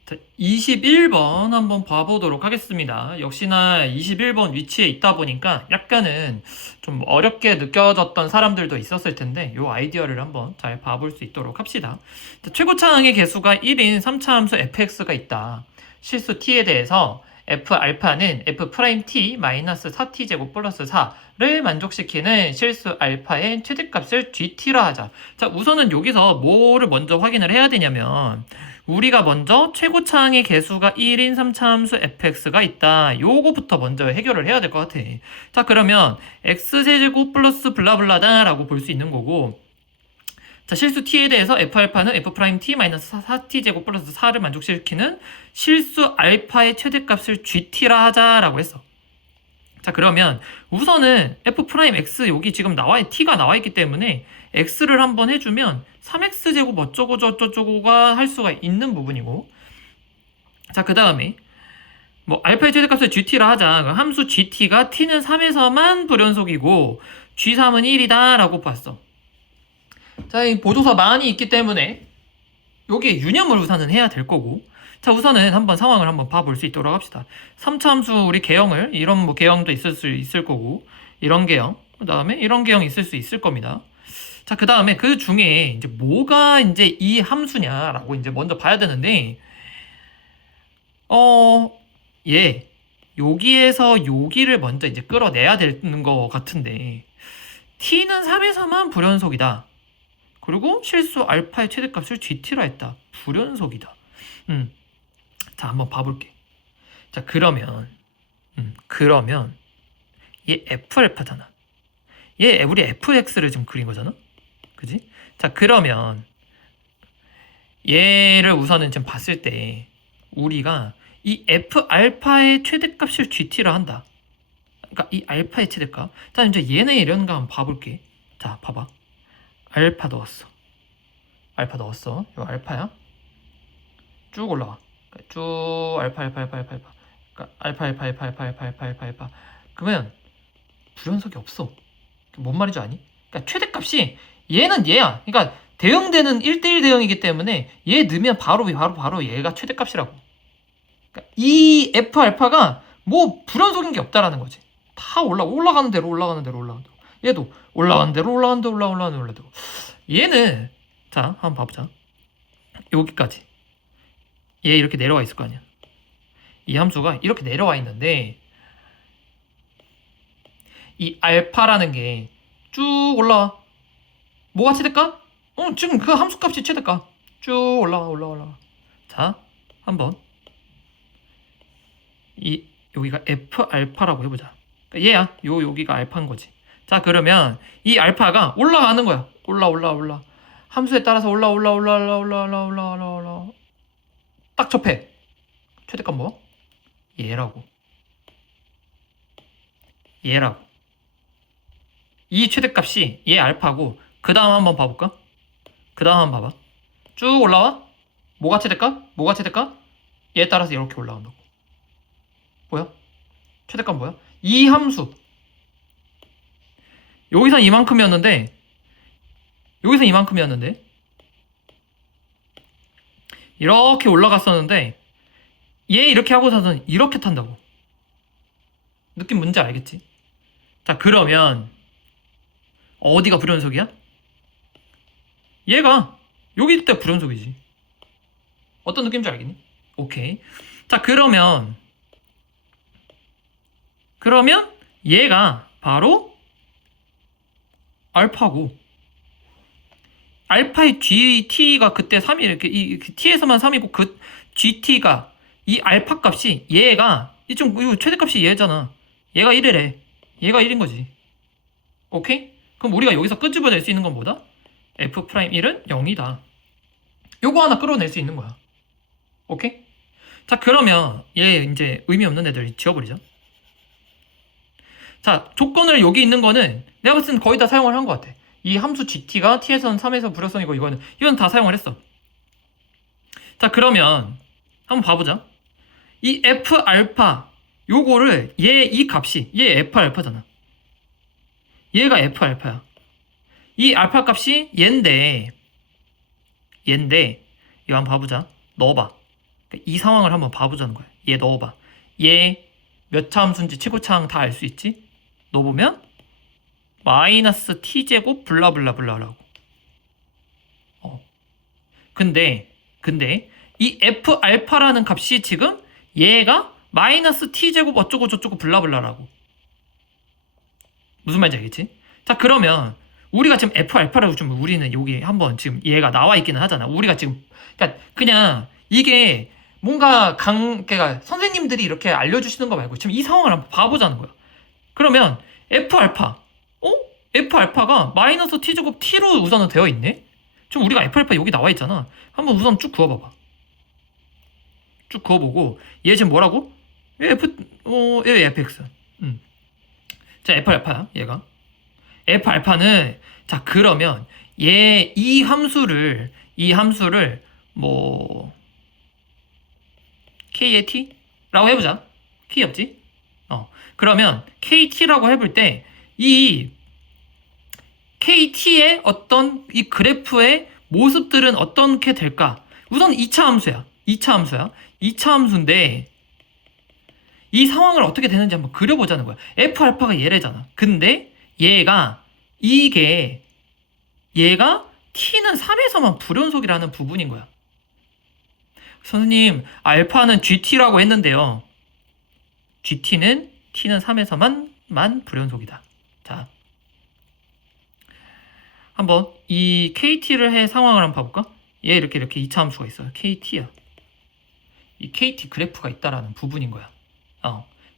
자, 21번 한번 봐보도록 하겠습니다. 역시나 21번 위치에 있다 보니까 약간은 좀 어렵게 느껴졌던 사람들도 있었을 텐데 이 아이디어를 한번 잘 봐볼 수 있도록 합시다. 자, 최고차항의 개수가 1인 3차 함수 fx가 있다. 실수 t에 대해서 f알파는 f't 마이너스 4t 제곱 플러스 4를 만족시키는 실수 알파의 최대값을 gt라 하자. 자, 우선은 여기서 뭐를 먼저 확인을 해야 되냐면 우리가 먼저 최고차항의 개수가 1인 3차 함수 fx가 있다. 요거부터 먼저 해결을 해야 될 것 같아. 자 그러면 x세제곱 플러스 블라블라다 라고 볼 수 있는 거고 자 실수 t에 대해서 f알파는 f't 마이너스 4t 제곱 플러스 4를 만족시키는 실수 알파의 최대값을 gt라 하자라고 했어. 자 그러면 우선은 f'x 여기 지금 t가 나와 있기 때문에 x를 한번 해주면 3x제곱 어쩌고 저쩌고가 할 수가 있는 부분이고 자 그 다음에 뭐 알파의 최대값을 gt라 하자. 함수 gt가 t는 3에서만 불연속이고 g3은 1이다 라고 봤어. 자 이 보조사 많이 있기 때문에 여기에 유념을 우선은 해야 될 거고 자 우선은 한번 상황을 한번 봐볼 수 있도록 합시다. 3차 함수 우리 개형을 이런 뭐 개형도 있을 거고 이런 개형 그 다음에 이런 개형이 있을 수 있을 겁니다. 자, 그 다음에 그 중에 이제 뭐가 이제 이 함수냐라고 이제 먼저 봐야 되는데, 여기에서 여기를 먼저 이제 끌어내야 되는 것 같은데, t는 3에서만 불연속이다. 그리고 실수 알파의 최대값을 gt라 했다. 불연속이다. 자, 한번 봐볼게. 자, 그러면 얘 f알파잖아. 얘 우리 fx를 지금 그린 거잖아. 그지? 자 그러면 얘를 우선은 지금 봤을 때 우리가 이 f알파의 최대값을 gt라 한다. 그러니까 이 알파의 최대값. 자 이제 얘네 이런 거 한번 봐볼게. 자 봐봐. 알파 넣었어. 이거 알파야. 쭉 올라와. 쭉 알파. 그러니까 알파. 그러면 불연속이 없어. 뭔 말인지 아니? 그러니까 최대값이 얘는 얘야. 그러니까 대응되는 1대1 대응이기 때문에 얘 넣으면 바로 얘가 최대값이라고. 그러니까 이 f 알파가 뭐 불연속인 게 없다라는 거지. 다 올라가는 대로. 얘도 올라가는 대로. 얘는 자 한번 봐보자. 여기까지 얘 이렇게 내려와 있을 거 아니야. 이 함수가 이렇게 내려와 있는데 이 알파라는 게 쭉 올라와. 뭐가 최대값? 지금 그 함수값이 최대값. 쭉 올라와. 자, 한번 여기가 f알파라고 해보자. 그러니까 얘야. 여기가 알파인 거지. 자, 그러면 이 알파가 올라가는 거야. 올라. 함수에 따라서 올라. 딱 접해. 최대값 뭐? 얘라고. 이 최대값이 얘 알파고 그 다음 한번 봐볼까? 봐봐. 쭉 올라와. 뭐가 최대값? 얘에 따라서 이렇게 올라온다고. 뭐야? 최대값 뭐야? 이 함수. 여기선 이만큼이었는데 여기서 이만큼이었는데 이렇게 올라갔었는데 얘 이렇게 하고서는 이렇게 탄다고. 느낌 뭔지 알겠지? 자, 그러면 어디가 불연속이야? 얘가 여기 있을 때 불연속이지. 어떤 느낌인지 알겠니? 오케이. 자, 그러면 얘가 바로 알파고, 알파의 GT가 그때 3이 이렇게 이 T에서만 3이고 그 GT가 이 알파 값이 얘가 이거 최대값이 얘잖아. 얘가 1이래. 얘가 1인 거지. 오케이? 그럼 우리가 여기서 끄집어낼 수 있는 건 뭐다? F'1은 0이다. 요거 하나 끌어낼 수 있는 거야. 오케이? 자, 그러면 얘 이제 의미 없는 애들 지워버리자. 자, 조건을 여기 있는 거는 내가 봤을 땐 거의 다 사용을 한 것 같아. 이 함수 GT가 T에서는 3에서 불연속이고 이건 다 사용을 했어. 자, 그러면 한번 봐보자. 이 F 알파 요거를 이 값이 얘 F 알파잖아. 얘가 F 알파야. 이 알파 값이 얘인데 이거 한번 봐보자. 넣어봐. 이 상황을 한번 봐보자는 거야. 얘 넣어봐. 얘 몇 차 함수인지 최고차항 다 알 수 있지? 넣어보면 마이너스 t제곱 블라블라블라라고. 근데 이 f 알파라는 값이 지금 얘가 마이너스 t제곱 어쩌고 저쩌고 블라블라라고. 무슨 말인지 알겠지? 자, 그러면 우리가 지금 f 알파라고 좀 우리는 여기 한번 지금 얘가 나와 있기는 하잖아. 우리가 지금 그러니까 그냥 이게 뭔가 그러니까 선생님들이 이렇게 알려주시는 거 말고 지금 이 상황을 한번 봐보자는 거야. 그러면 f 알파 f 알파가 마이너스 t제곱 t로 우선은 되어 있네? 지금 우리가 f 알파 여기 나와 있잖아. 한번 우선 쭉 그어봐봐. 쭉 그어보고 얘 지금 뭐라고? 얘 fx. 자, f 알파야 얘가. f 알파는 자, 그러면 이 함수를 뭐 k의 t라고 해보자. k 없지? 그러면 kt라고 해볼 때 이 kt의 어떤 이 그래프의 모습들은 어떻게 될까? 우선 2차 함수야. 2차 함수인데 이 상황을 어떻게 되는지 한번 그려보자는 거야. f 알파가 얘래잖아. 근데 얘가 t는 3에서만 불연속이라는 부분인 거야. 선생님, 알파는 gt라고 했는데요. t는 3에서만 불연속이다. 자, 한번 이 kt를 해 상황을 한번 봐볼까? 얘 이렇게 2차 함수가 있어요. kt야. 이 kt 그래프가 있다라는 부분인 거야.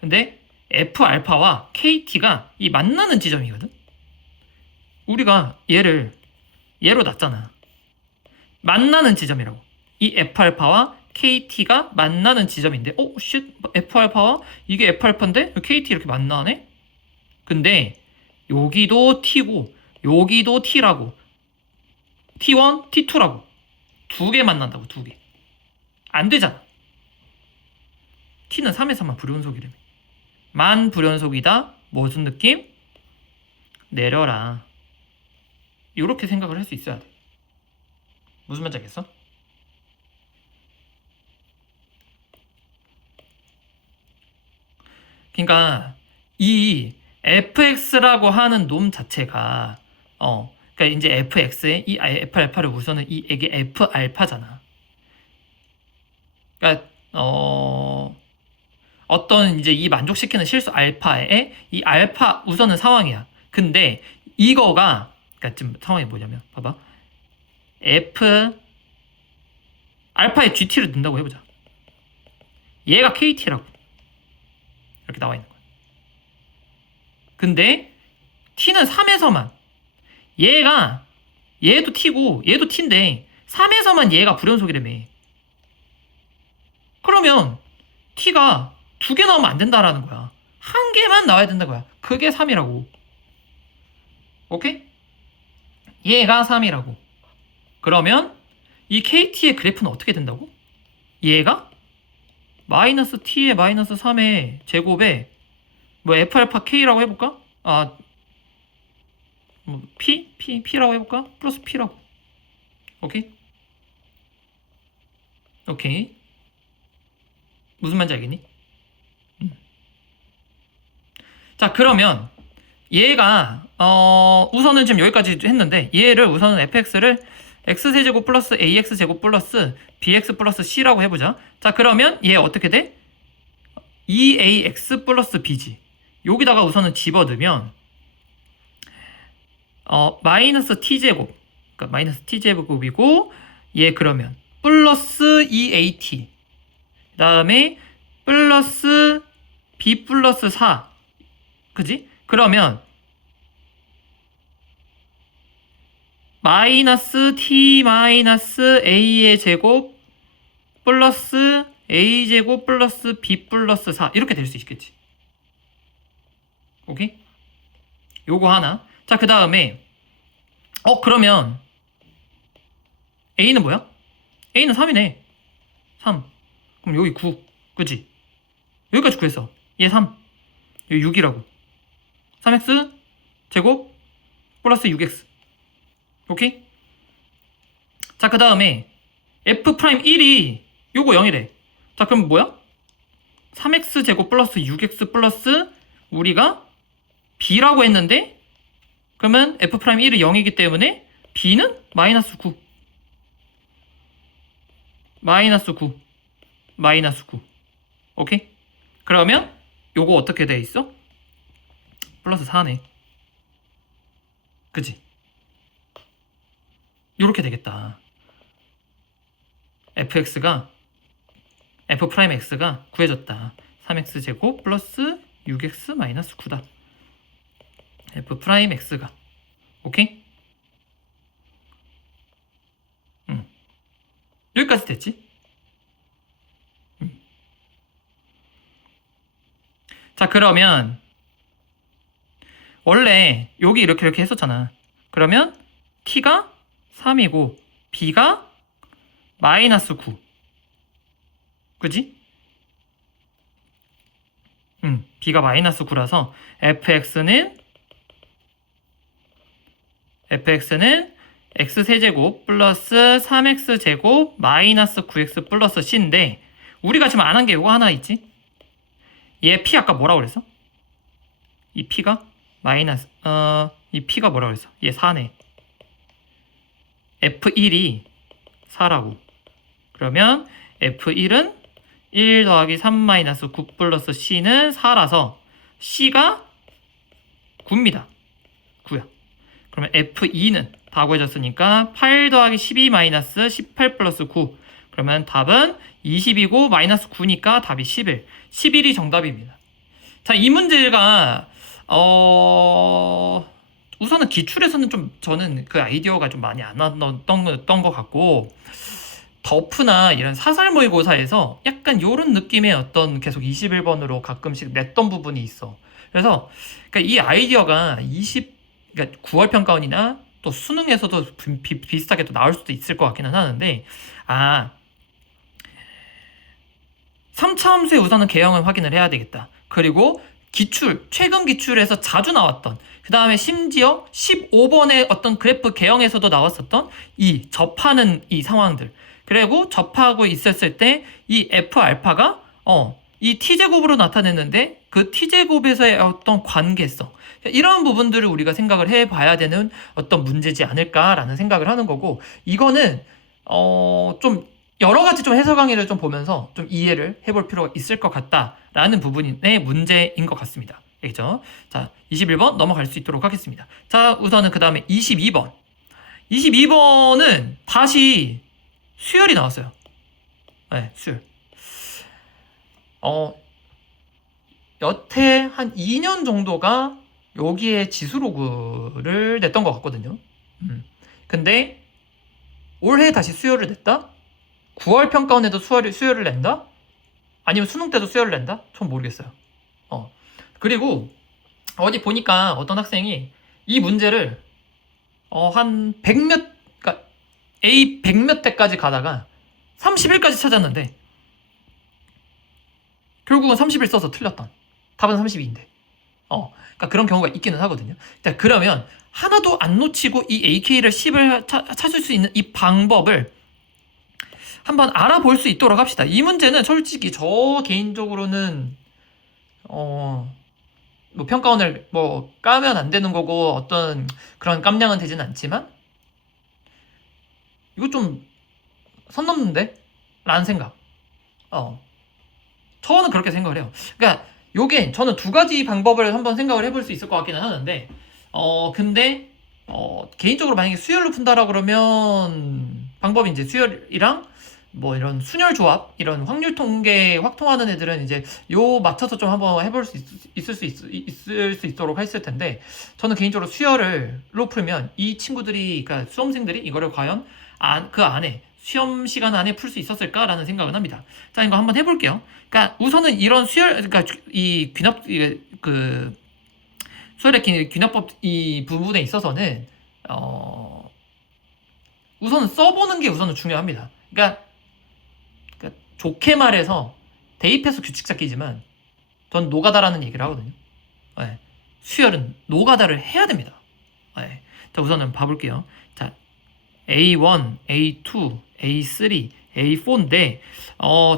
근데 f 알파와 kt가 이 만나는 지점이거든. 우리가 얘로 놨잖아. 만나는 지점이라고. 이 f 알파와 kt가 만나는 지점인데, f 알파와 이게 f 알파인데 kt 이렇게 만나네? 근데 여기도 t고 여기도 t라고. t1, t2라고. 두 개 만난다고, 두 개. 안 되잖아. t는 3에서만 불연속이라며. 만 불연속이다. 무슨 느낌? 내려라. 이렇게 생각을 할 수 있어야 돼. 무슨 말인지 알겠어? 그러니까 이 fx라고 하는 놈 자체가 그러니까 이제 fx에 이 f 알파를 우선은 이게 f 알파잖아. 그러니까 어떤 이제 이 만족시키는 실수 알파에 이 알파 우선은 상황이야. 근데 이거가 그러니까 지금 상황이 뭐냐면 봐봐. f 알파에 gt를 넣는다고 해보자. 얘가 kt라고 이렇게 나와 있는 거야. 근데 t는 3에서만 얘도 t고 얘도 t인데 3에서만 얘가 불연속이라며. 그러면 t가 두 개 나오면 안 된다라는 거야. 한 개만 나와야 된다는 거야. 그게 3이라고. 오케이? 얘가 3이라고. 그러면 이 kt의 그래프는 어떻게 된다고? 얘가 마이너스 t의 마이너스 3의 제곱에 뭐 f 알파 k라고 해볼까? P라고 해볼까? 플러스 P라고. 오케이? 오케이. 무슨 말인지 알겠니? 자, 그러면 얘가 우선은 지금 여기까지 했는데 얘를 우선은 fx를 x세제곱 플러스 ax제곱 플러스 bx 플러스 c라고 해보자. 자, 그러면 얘 어떻게 돼? 2ax 플러스 b지. 여기다가 우선은 집어넣으면 마이너스 t제곱, 그러니까 마이너스 t제곱이고, 얘 그러면 플러스 2at, 그 다음에 플러스 b 플러스 4, 그지? 그러면 마이너스 t 마이너스 a의 제곱 플러스 a 제곱 플러스 b 플러스 4 이렇게 될 수 있겠지. 오케이? 요거 하나. 자, 그 다음에 그러면 a는 뭐야? a는 3이네. 3. 그럼 여기 9. 그치? 여기까지 구했어. 얘 3. 여기 6이라고. 3x 제곱 플러스 6x. 오케이? 자, 그 다음에 f'1이 요거 0이래. 자, 그럼 뭐야? 3x 제곱 플러스 6x 플러스 우리가 b라고 했는데, 그러면 f'1이 0이기 때문에 b는 마이너스 9. 마이너스 9. 마이너스 9. 오케이? 그러면 요거 어떻게 돼 있어? 플러스 4네. 그치? 요렇게 되겠다. fx가 f'x가 구해졌다. 3x 제곱 플러스 6x 마이너스 9다. f'x가. 오케이? 여기까지 됐지? 자, 그러면 원래 여기 이렇게 했었잖아. 그러면 t가 3이고 b가 마이너스 9. 그지? b가 마이너스 9라서 fx는 x세제곱 플러스 3x제곱 마이너스 9x 플러스 c인데, 우리가 지금 안 한 게 이거 하나 있지? 얘 p 아까 뭐라고 그랬어? 이 p가 마이너스 이 p가 뭐라고 그랬어? 얘 4네. f1이 4라고. 그러면 f1은 1 더하기 3 마이너스 9 플러스 c는 4라서 c가 9입니다. 9야. 그러면 f2는 다 구해졌으니까 8 더하기 12 마이너스 18 플러스 9. 그러면 답은 20이고 마이너스 9니까 답이 11. 11이 정답입니다. 자, 이 문제가 우선은 기출에서는 좀 저는 그 아이디어가 좀 많이 안 나왔던 것 같고, 더프나 이런 사설 모의고사에서 약간 요런 느낌의 어떤 계속 21번으로 가끔씩 냈던 부분이 있어. 그래서 그러니까 이 아이디어가 그러니까 9월 평가원이나 또 수능에서도 비슷하게 또 나올 수도 있을 것 같기는 하는데, 3차 함수의 우선은 개형을 확인을 해야 되겠다. 그리고 최근 기출에서 자주 나왔던, 그 다음에 심지어 15번의 어떤 그래프 개형에서도 나왔었던 이 접하는 이 상황들, 그리고 접하고 있었을 때 이 F알파가 이 T제곱으로 나타냈는데 그 T제곱에서의 어떤 관계성, 이런 부분들을 우리가 생각을 해봐야 되는 어떤 문제지 않을까라는 생각을 하는 거고, 이거는 좀 여러 가지 좀 해설 강의를 좀 보면서 좀 이해를 해볼 필요가 있을 것 같다라는 부분의 문제인 것 같습니다. 알겠죠? 자, 21번 넘어갈 수 있도록 하겠습니다. 자, 우선은 그 다음에 22번. 22번은 다시 수열이 나왔어요. 네, 수열. 여태 한 2년 정도가 여기에 지수로그를 냈던 것 같거든요. 근데 올해 다시 수열을 냈다? 9월 평가원에도 수열을 낸다? 아니면 수능 때도 수열을 낸다? 전 모르겠어요. 그리고 어디 보니까 어떤 학생이 이 문제를 한 100몇, 그러니까 A 100몇 대까지 가다가 31까지 찾았는데 결국은 31 써서 틀렸던. 답은 32인데. 그러니까 그런 경우가 있기는 하거든요. 자, 그러면 하나도 안 놓치고 이 AK를 10을 찾을 수 있는 이 방법을 한번 알아볼 수 있도록 합시다. 이 문제는 솔직히 저 개인적으로는 뭐 평가원을 뭐 까면 안 되는 거고 어떤 그런 깜냥은 되진 않지만 이거 좀 선 넘는데? 라는 생각. 저는 그렇게 생각을 해요. 그러니까 요게 저는 두 가지 방법을 한번 생각을 해볼 수 있을 것 같기는 하는데 근데 개인적으로 만약에 수열로 푼다라 그러면 방법이 이제 수열이랑 뭐 이런 순열 조합 이런 확률 통계 확통하는 애들은 이제 요 맞춰서 좀 한번 해볼 수 있을 수 있도록 했을 텐데 저는 개인적으로 수열로 풀면 이 친구들이 그러니까 수험생들이 이거를 과연 그 안에 시험 시간 안에 풀 수 있었을까라는 생각은 합니다. 자, 이거 한번 해볼게요. 그러니까 우선은 이런 수열, 그러니까 이 귀납 그 수열의 귀납법 이 부분에 있어서는 우선은 써보는 게 우선은 중요합니다. 그러니까 좋게 말해서 대입해서 규칙 잡기지만 전 노가다라는 얘기를 하거든요. 네. 수열은 노가다를 해야 됩니다. 네. 자, 우선은 봐볼게요. 자, A1, A2, A3, A4인데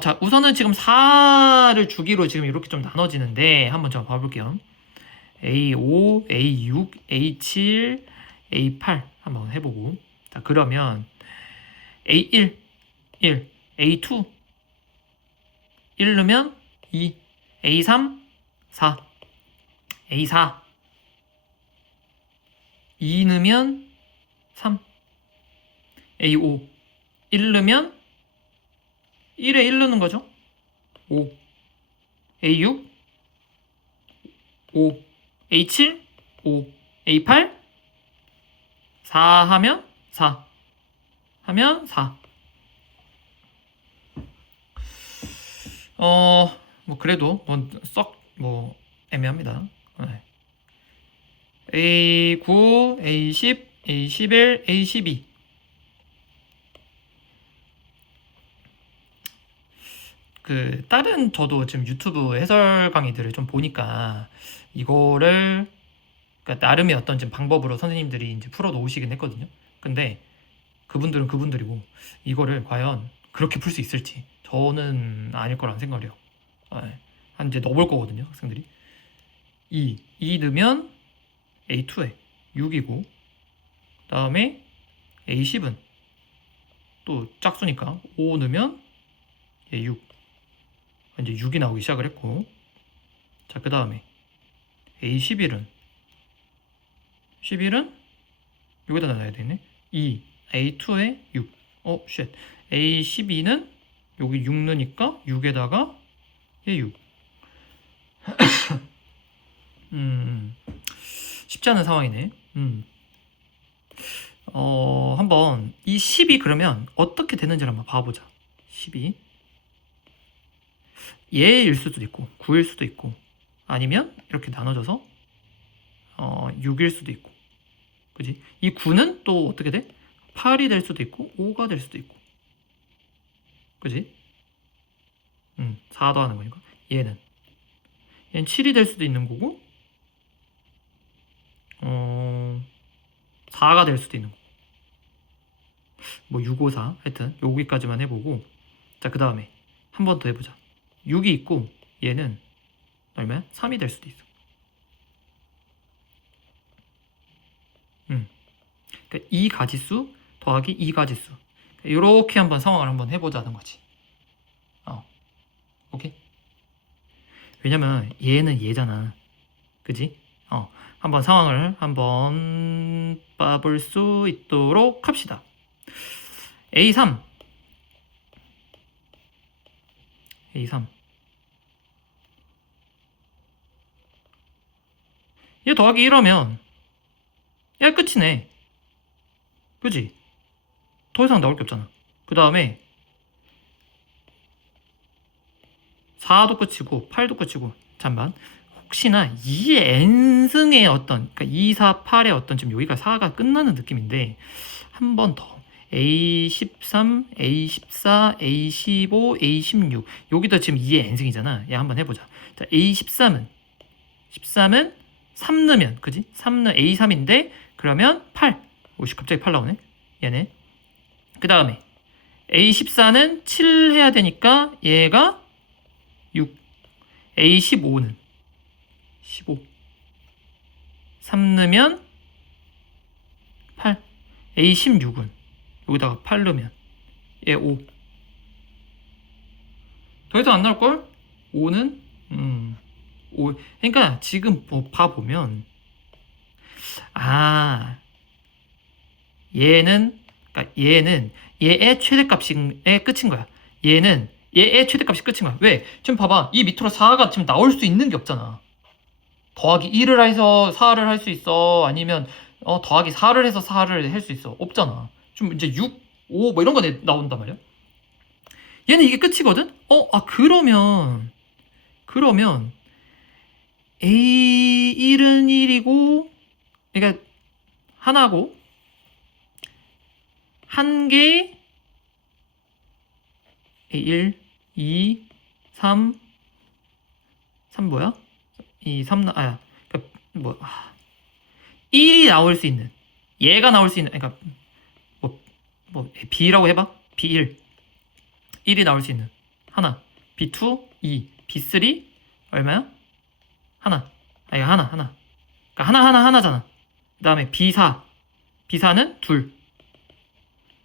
자, 우선은 지금 4를 주기로 지금 이렇게 좀 나눠지는데 한번 좀 봐볼게요. A5, A6, A7, A8 한번 해보고 자, 그러면 A1, 1, A2 1 넣으면 2, A3, 4, A4 2 넣으면 3, A5 1 넣으면 1에 1 넣는 거죠. 5 A6 5 A7 5 A8 4 하면 4 하면 4 뭐 그래도 뭐 애매합니다. 네. A9 A10 A11 A12 다른 저도 지금 유튜브 해설 강의들을 좀 보니까 이거를 그러니까 나름의 어떤 지금 방법으로 선생님들이 이제 풀어 놓으시긴 했거든요. 근데 그분들은 그분들이고 이거를 과연 그렇게 풀 수 있을지 저는 아닐 거라는 생각을 해요. 한 이제 넣어볼 거거든요, 학생들이. 2 넣으면 A2에 6이고 그다음에 A10은 또 짝수니까 5 넣으면 6 이제 6이 나오기 시작을 했고 자, 그 다음에 A11은 여기다 놔야 되네. 2 A2에 6 쉣 A12는 여기 6 넣으니까 6에다가 얘 6 쉽지 않은 상황이네. 한번 이 10이 그러면 어떻게 되는지를 한번 봐보자. 10이 얘일 수도 있고 9일 수도 있고 아니면 이렇게 나눠져서 6일 수도 있고 그지? 이 9는 또 어떻게 돼? 8이 될 수도 있고 5가 될 수도 있고 그지? 4 더하는 거니까 얘는 7이 될 수도 있는 거고 4가 될 수도 있는 거고 뭐 6, 5, 4 하여튼 여기까지만 해보고 자, 그 다음에 한 번 더 해보자. 6이 있고 얘는 얼마야? 3이 될 수도 있어. 그러니까 이 가지수 더하기 이 가지수 이렇게 한번 상황을 한번 해보자는 거지. 오케이? 왜냐면 얘는 얘잖아. 그지? 한번 상황을 한번 봐볼 수 있도록 합시다. A3 얘 더하기 1하면 얘 끝이네. 그지? 더 이상 나올 게 없잖아. 그 다음에 4도 끝이고 8도 끝이고 잠깐 혹시나 2의 n승의 어떤 그러니까 2, 4, 8의 어떤 지금 여기가 4가 끝나는 느낌인데 한 번 더 A13, A14, A15, A16 여기도 지금 2의 n승이잖아. 얘 한번 해보자. 자, A13은 3 넣으면, 그지? 3 넣으면 A3인데, 그러면 8. 오씨, 갑자기 8 나오네. 얘네. 그 다음에 A14는 7 해야 되니까 얘가 6. A15는 15. 3 넣으면 8. A16은 여기다가 8 넣으면 얘 5. 더 이상 안 나올걸? 5는 5. 그러니까 지금 뭐 봐보면 아 얘는 얘의 최대값의 끝인 거야. 얘의 최대값이 끝인 거야. 왜? 지금 봐봐. 이 밑으로 4가 지금 나올 수 있는 게 없잖아. 더하기 1을 해서 4를 할 수 있어. 아니면 더하기 4를 해서 4를 할 수 있어. 없잖아. 좀 이제 6, 5 뭐 이런 거 나온단 말이야. 얘는 이게 끝이거든? 그러면 A1은 1이고 그러니까 하나고 한 개 A1, 2, 3 뭐야? 2, 3, 그러니까 뭐 1이 나올 수 있는 얘가 나올 수 있는 그러니까 뭐 B라고 해봐. B1 1이 나올 수 있는 하나 B2, 2, B3 얼마야? 하나 하나 그러니까 하나잖아. 그 다음에 B4는 둘.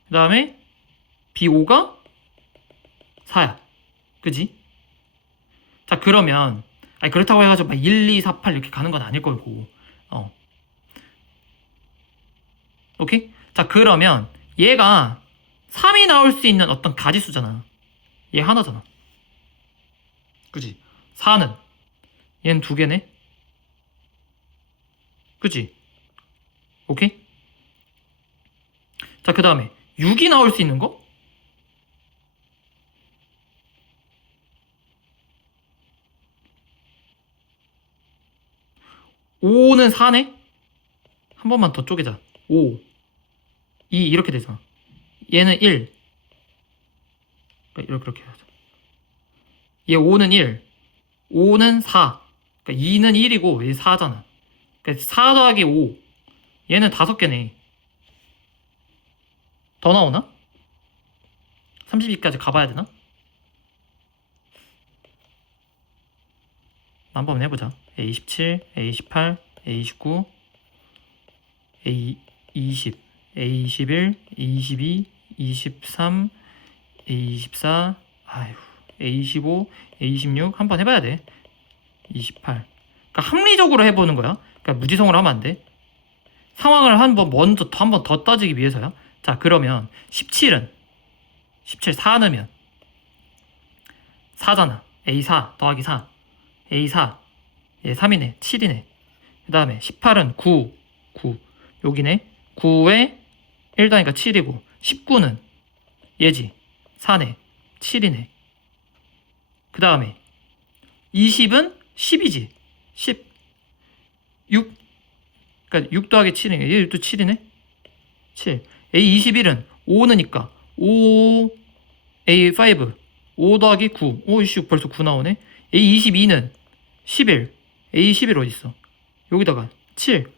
그 다음에 B5가 4야. 그지? 자, 그러면, 그렇다고 해가지고 막 1, 2, 4, 8 이렇게 가는 건 아닐 거고. 오케이? 자, 그러면 얘가 3이 나올 수 있는 어떤 가지수잖아. 얘 하나잖아. 그지? 4는 얘는 두 개네. 그지? 오케이? 자, 그 다음에 6이 나올 수 있는 거? 5는 4네? 한 번만 더 쪼개자. 5, 2 이렇게 되잖아. 얘는 1. 그러니까 이렇게 하자. 얘 5는 1. 5는 4. 그러니까 2는 1이고 얘 4잖아. 그러니까 4 더하기 5. 얘는 5개네. 더 나오나? 32까지 가봐야 되나? 한번 해보자. A17, A18, A19, A20, A21, A22, 23, A24, 아휴, A25, A26 한번 해봐야 돼. 28. 그러니까 합리적으로 해보는 거야. 그러니까 무지성으로 하면 안 돼. 상황을 한 번 더 따지기 위해서야. 자, 그러면 17 4 넣으면 4잖아. A4 더하기 4. A4. 얘 3이네. 7이네. 그 다음에 18은 9. 여기네. 9에 1 더하니까 7이고 19는 얘지. 4네. 7이네. 그 다음에 20은 10이지. 10. 6. 그러니까 6 더하기 7이니까 얘도 7이네. 7. A21은 5 넣으니까 5 A5 5 더하기 9. 오이씨 벌써 9 나오네. A22는 11. A11 어딨어? 여기다가 7.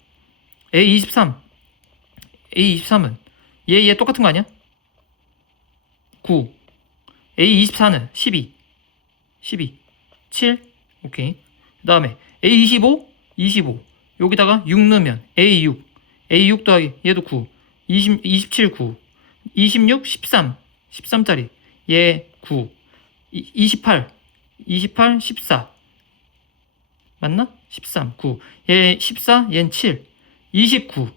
A23. A23은 얘 똑같은 거 아니야? 9. A24는 12. 7. 오케이. 그 다음에 A25. 25. 여기다가 6 넣으면 A6. A6 더하기 얘도 9. 27 9. 26 13. 13짜리 얘 9. 28 14. 맞나? 13 9. 얘 14 얘는 7. 29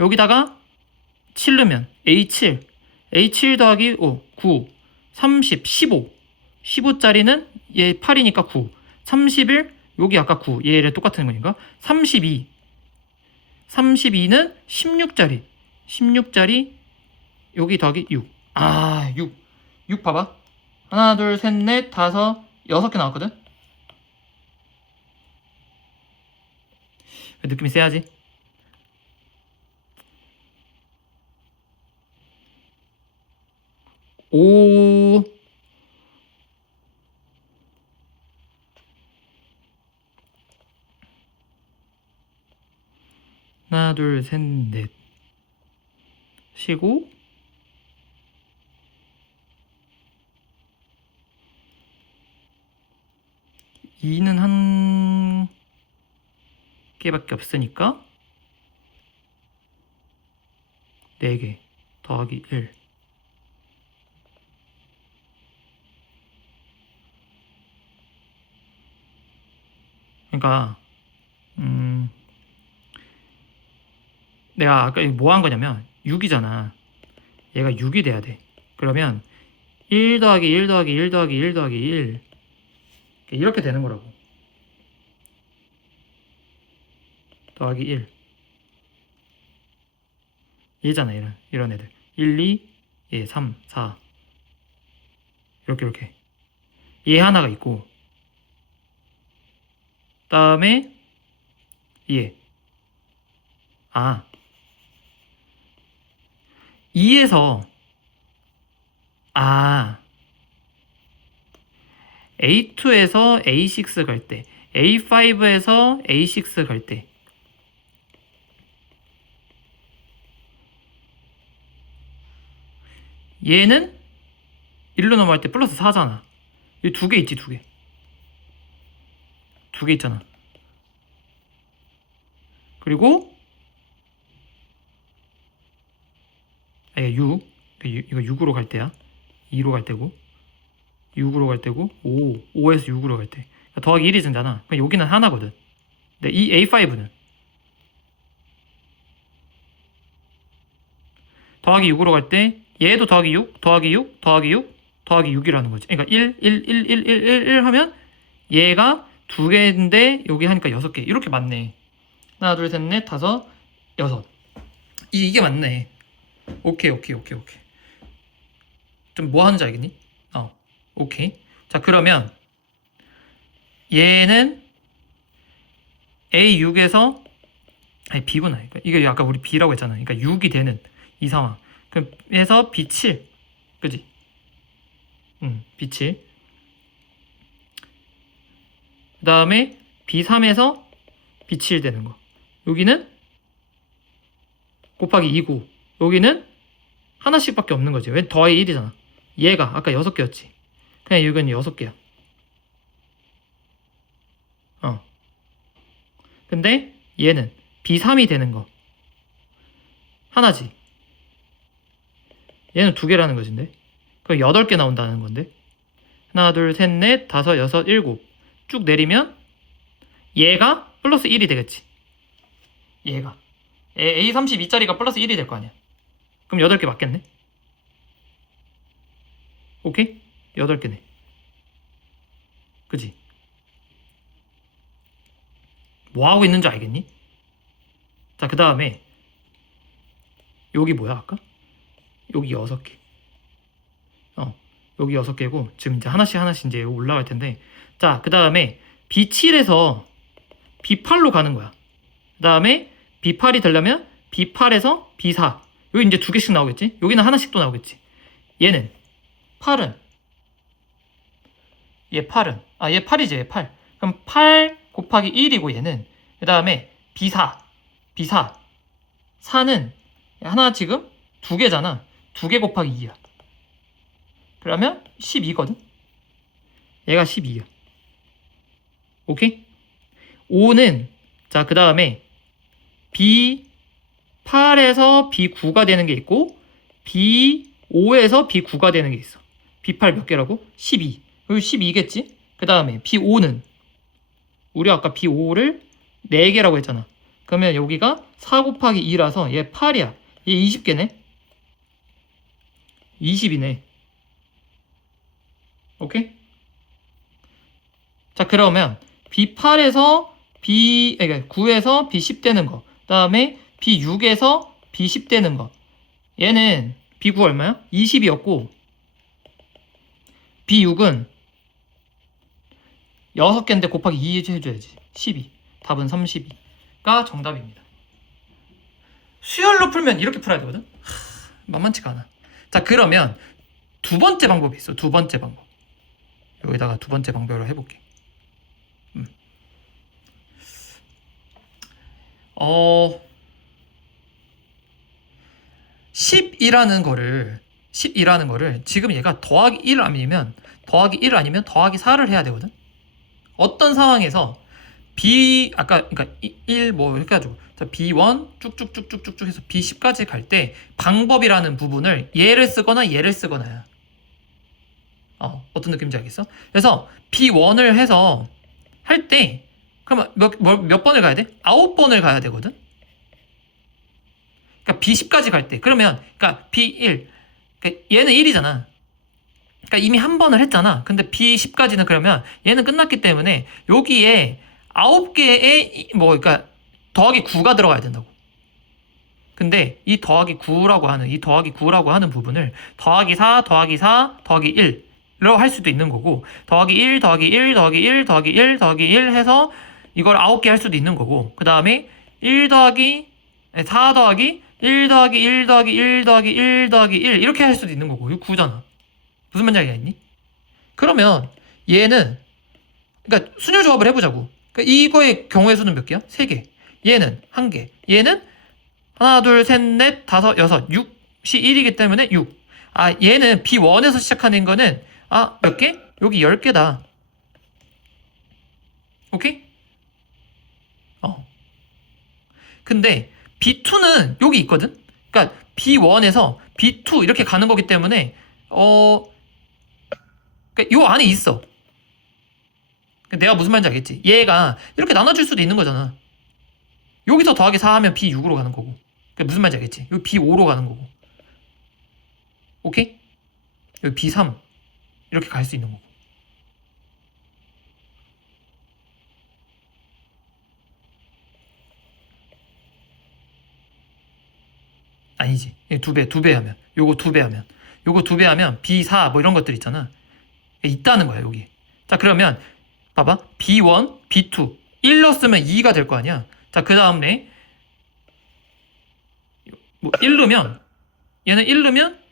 여기다가 7 넣으면 A7 더하기 5 9. 30 15. 15짜리는 얘 8이니까 9. 31 여기 아까 9 얘를 똑같은 거니까 32는 16짜리 여기 더하기 6. 6 봐봐. 하나 둘 셋 넷 다섯 6개 나왔거든. 느낌이 세야지. 오. 하나, 둘, 셋, 넷. 쉬고, 2는 한 개밖에 없으니까 4개 더하기 1. 그러니까 내가 아까 뭐 한 거냐면 6이잖아. 얘가 6이 돼야 돼. 그러면 1 더하기 1 더하기 1 더하기 1 더하기 1 이렇게 되는 거라고. 더하기 1 얘잖아. 이런 애들 1, 2, 얘 3, 4 이렇게 얘 하나가 있고 다음에 얘 2에서 A2에서 A6 갈 때, A5에서 A6 갈 때, 얘는 1로 넘어갈 때 플러스 4잖아. 여기 2개 있지, 2개. 2개 있잖아. 그리고, 이거 6. 이거 6으로 갈 때야. 2로 갈 때고. 6으로 갈 때고 5에서 6으로 갈 때 더하기 1이 된잖아. 그럼 여기는 하나거든. 근데 이 A5는 더하기 6으로 갈 때 얘도 더하기 6, 더하기 6, 더하기 6, 더하기 6이라는 거지. 그러니까 1, 1, 1, 1, 1, 1, 1 하면 얘가 2개인데 여기 하니까 6개. 이렇게 맞네. 하나, 둘, 셋, 넷, 다섯, 여섯. 이게 맞네. 오케이. 좀 뭐 하는지 알겠니? 오케이. 자, 그러면 얘는 A6에서 B구나. 이게 아까 우리 B라고 했잖아. 그러니까 6이 되는 이 상황. 그럼 해서 B7. 그지? B7. 그 다음에 B3에서 B7 되는 거. 여기는 곱하기 2고 여기는 하나씩밖에 없는 거지. 왜 더하기 1이잖아. 얘가 아까 6개였지. 그냥 이건 6개야. 근데 얘는 B3이 되는 거 하나지. 얘는 2개라는 것인데. 그럼 8개 나온다는 건데. 하나, 둘, 셋, 넷, 다섯, 여섯, 일곱. 쭉 내리면 얘가 플러스 1이 되겠지. 얘가. A32짜리가 플러스 1이 될 거 아니야. 그럼 8개 맞겠네. 오케이? 8개네. 그지? 뭐 하고 있는 줄 알겠니? 자, 그 다음에 여기 뭐야 아까? 여기 6개. 여기 6개고 지금 이제 하나씩 이제 올라갈 텐데, 자, 그 다음에 B7에서 B8로 가는 거야. 그 다음에 B8이 되려면 B8에서 B4. 여기 이제 2개씩 나오겠지? 여기는 하나씩 또 나오겠지. 얘는 8은 얘 8은 얘 8이지. 얘 8. 그럼 8 곱하기 1이고 얘는. 그 다음에 B4 4는 하나 지금 2개잖아. 2개 곱하기 2야. 그러면 12거든. 얘가 12야. 오케이? 5는 자, 그 다음에 B8에서 B9가 되는 게 있고 B5에서 B9가 되는 게 있어. B8 몇 개라고? 12. 여기 12겠지? 그 다음에 B5는 우리 아까 B5를 4개라고 했잖아. 그러면 여기가 4 곱하기 2라서 얘 8이야. 얘 20개네. 20이네. 오케이? 자, 그러면 B8에서 그러니까 9에서 B10 되는 거. 그 다음에 B6에서 B10 되는 거. 얘는 B9 얼마야? 20이었고 B6은 6개인데 곱하기 2 해줘야지. 12. 답은 32가 정답입니다. 수열로 풀면 이렇게 풀어야 되거든? 만만치가 않아. 자, 그러면 두 번째 방법이 있어. 두 번째 방법. 여기다가 두 번째 방법으로 해볼게. 10이라는 거를 지금 얘가 더하기 1 아니면 더하기 4를 해야 되거든. 어떤 상황에서 아까 그러니까 1 뭐 이렇게 해가지고 B1 쭉쭉쭉쭉쭉 해서 B10까지 갈 때 방법이라는 부분을 얘를 쓰거나 얘를 쓰거나야. 어떤 느낌인지 알겠어? 그래서 B1을 해서 할 때 그러면 몇 번을 가야 돼? 9번을 가야 되거든. 그러니까 B10까지 갈 때 그러면 그러니까 B1 그러니까 얘는 1이잖아. 그러니까 이미 한 번을 했잖아. 근데 B10까지는 그러면 얘는 끝났기 때문에 여기에 9개의 그러니까 더하기 9가 들어가야 된다고. 근데 이 더하기 9라고 하는 부분을 더하기 4 더하기 1로 할 수도 있는 거고 더하기 1 더하기 1 더하기 1 더하기 1 더하기 1 해서 이걸 9개 할 수도 있는 거고 그 다음에 4 더하기 1 더하기 1 더하기 1 더하기 1 더하기 1 이렇게 할 수도 있는 거고 이거 9잖아. 무슨 말인지 알겠니? 그러면 얘는 그러니까 순열 조합을 해보자고. 그러니까 이거의 경우의 수는 몇 개야? 3개. 얘는 1개. 얘는 하나, 둘, 셋, 넷, 다섯, 여섯, 6이 1이기 때문에 6. 얘는 B1에서 시작하는 거는 몇 개? 여기 10개다. 오케이? 근데 B2는 여기 있거든? 그러니까 B1에서 B2 이렇게 가는 거기 때문에 그러니까 요 안에 있어. 내가 무슨 말인지 알겠지? 얘가 이렇게 나눠줄 수도 있는 거잖아. 여기서 더하기 4 하면 B6으로 가는 거고. 그러니까 무슨 말인지 알겠지? 여기 B5로 가는 거고. 오케이? 여기 B3 이렇게 갈 수 있는 거고. 아니지. 2배 하면. 요거 2배 하면. 요거 2배 하면 B4 뭐 이런 것들 있잖아. 있다는 거야, 여기. 자, 그러면 봐봐. B1, B2 1 넣었으면 2가 될 거 아니야. 자, 그 다음에 뭐 1 넣으면 얘는 1 넣으면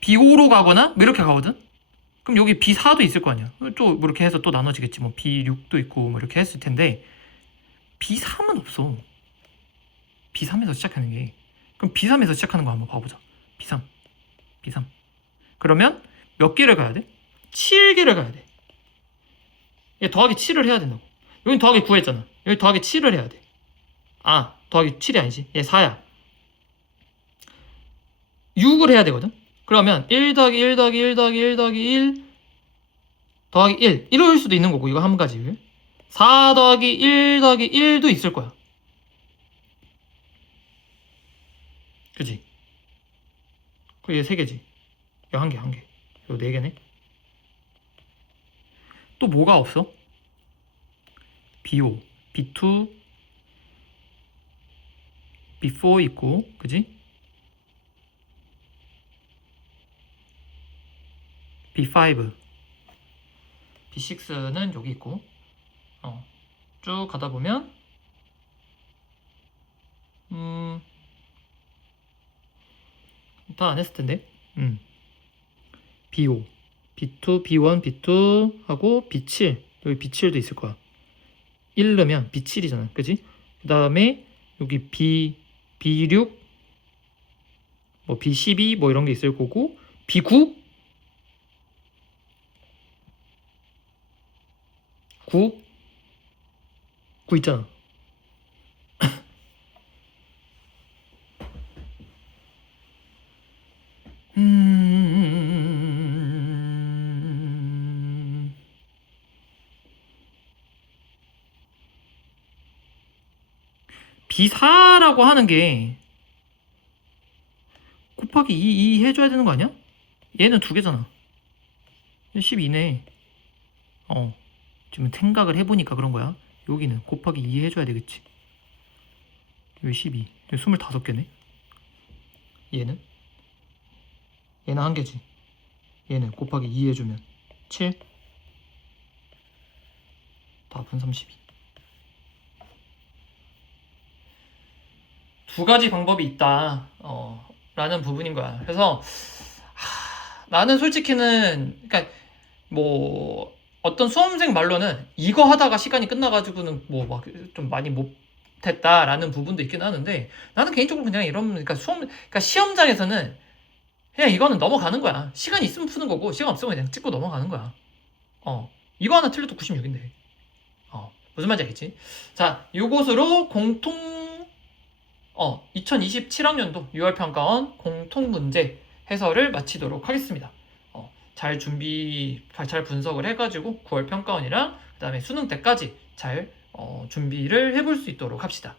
B5로 가거나 뭐 이렇게 가거든. 그럼 여기 B4도 있을 거 아니야. 또 뭐 이렇게 해서 또 나눠지겠지. 뭐 B6도 있고 뭐 이렇게 했을 텐데 B3은 없어. B3에서 시작하는 게. 그럼 B3에서 시작하는 거 한번 봐보자. B3. 그러면 몇 개를 가야 돼? 7개를 가야 돼. 얘 더하기 7을 해야 된다고. 여긴 더하기 9 했잖아. 여기 더하기 7을 해야 돼. 더하기 7이 아니지. 얘 4야. 6을 해야 되거든. 그러면 1 더하기 1 더하기 1 더하기 1 더하기 1 더하기 1 이럴 수도 있는 거고 이거 한 가지. 4 더하기 1 더하기 1도 있을 거야. 그지? 그 얘 3개지. 이거 1개. 이거 4개네. 또 뭐가 없어? B5, B2, B4 있고, 그지? B5, B6는 여기 있고, 쭉 가다 보면, 다 안 했을 텐데, B5, B2, B1, B2 하고 B7, 여기 B7도 있을 거야. 1 넣으면 B7이잖아, 그지? 그 다음에 여기 B6, 뭐 B12 뭐 이런 게 있을 거고 B9, 9 있잖아. B4라고 하는 게 곱하기 2 해줘야 되는 거 아니야? 얘는 2개잖아. 12네. 지금 생각을 해보니까 그런 거야. 여기는 곱하기 2 해줘야 되겠지. 여기 12. 여기 25개네. 얘는 1개지. 얘는 곱하기 2 해주면 7. 답은 32. 두 가지 방법이 있다. 라는 부분인 거야. 그래서 나는 솔직히는 그러니까 뭐 어떤 수험생 말로는 이거 하다가 시간이 끝나가지고는 뭐 막 좀 많이 못 잘못했다라는 부분도 있긴 하는데 나는 개인적으로 그냥 그러니까 그러니까 시험장에서는 그냥 이거는 넘어가는 거야. 시간 있으면 푸는 거고 시간 없으면 그냥 찍고 넘어가는 거야. 이거 하나 틀려도 96인데. 무슨 말인지 알겠지? 자, 요것으로 2027학년도 6월 평가원 공통 문제 해설을 마치도록 하겠습니다. 잘 분석을 해가지고 9월 평가원이랑 그 다음에 수능 때까지 잘 준비를 해볼 수 있도록 합시다.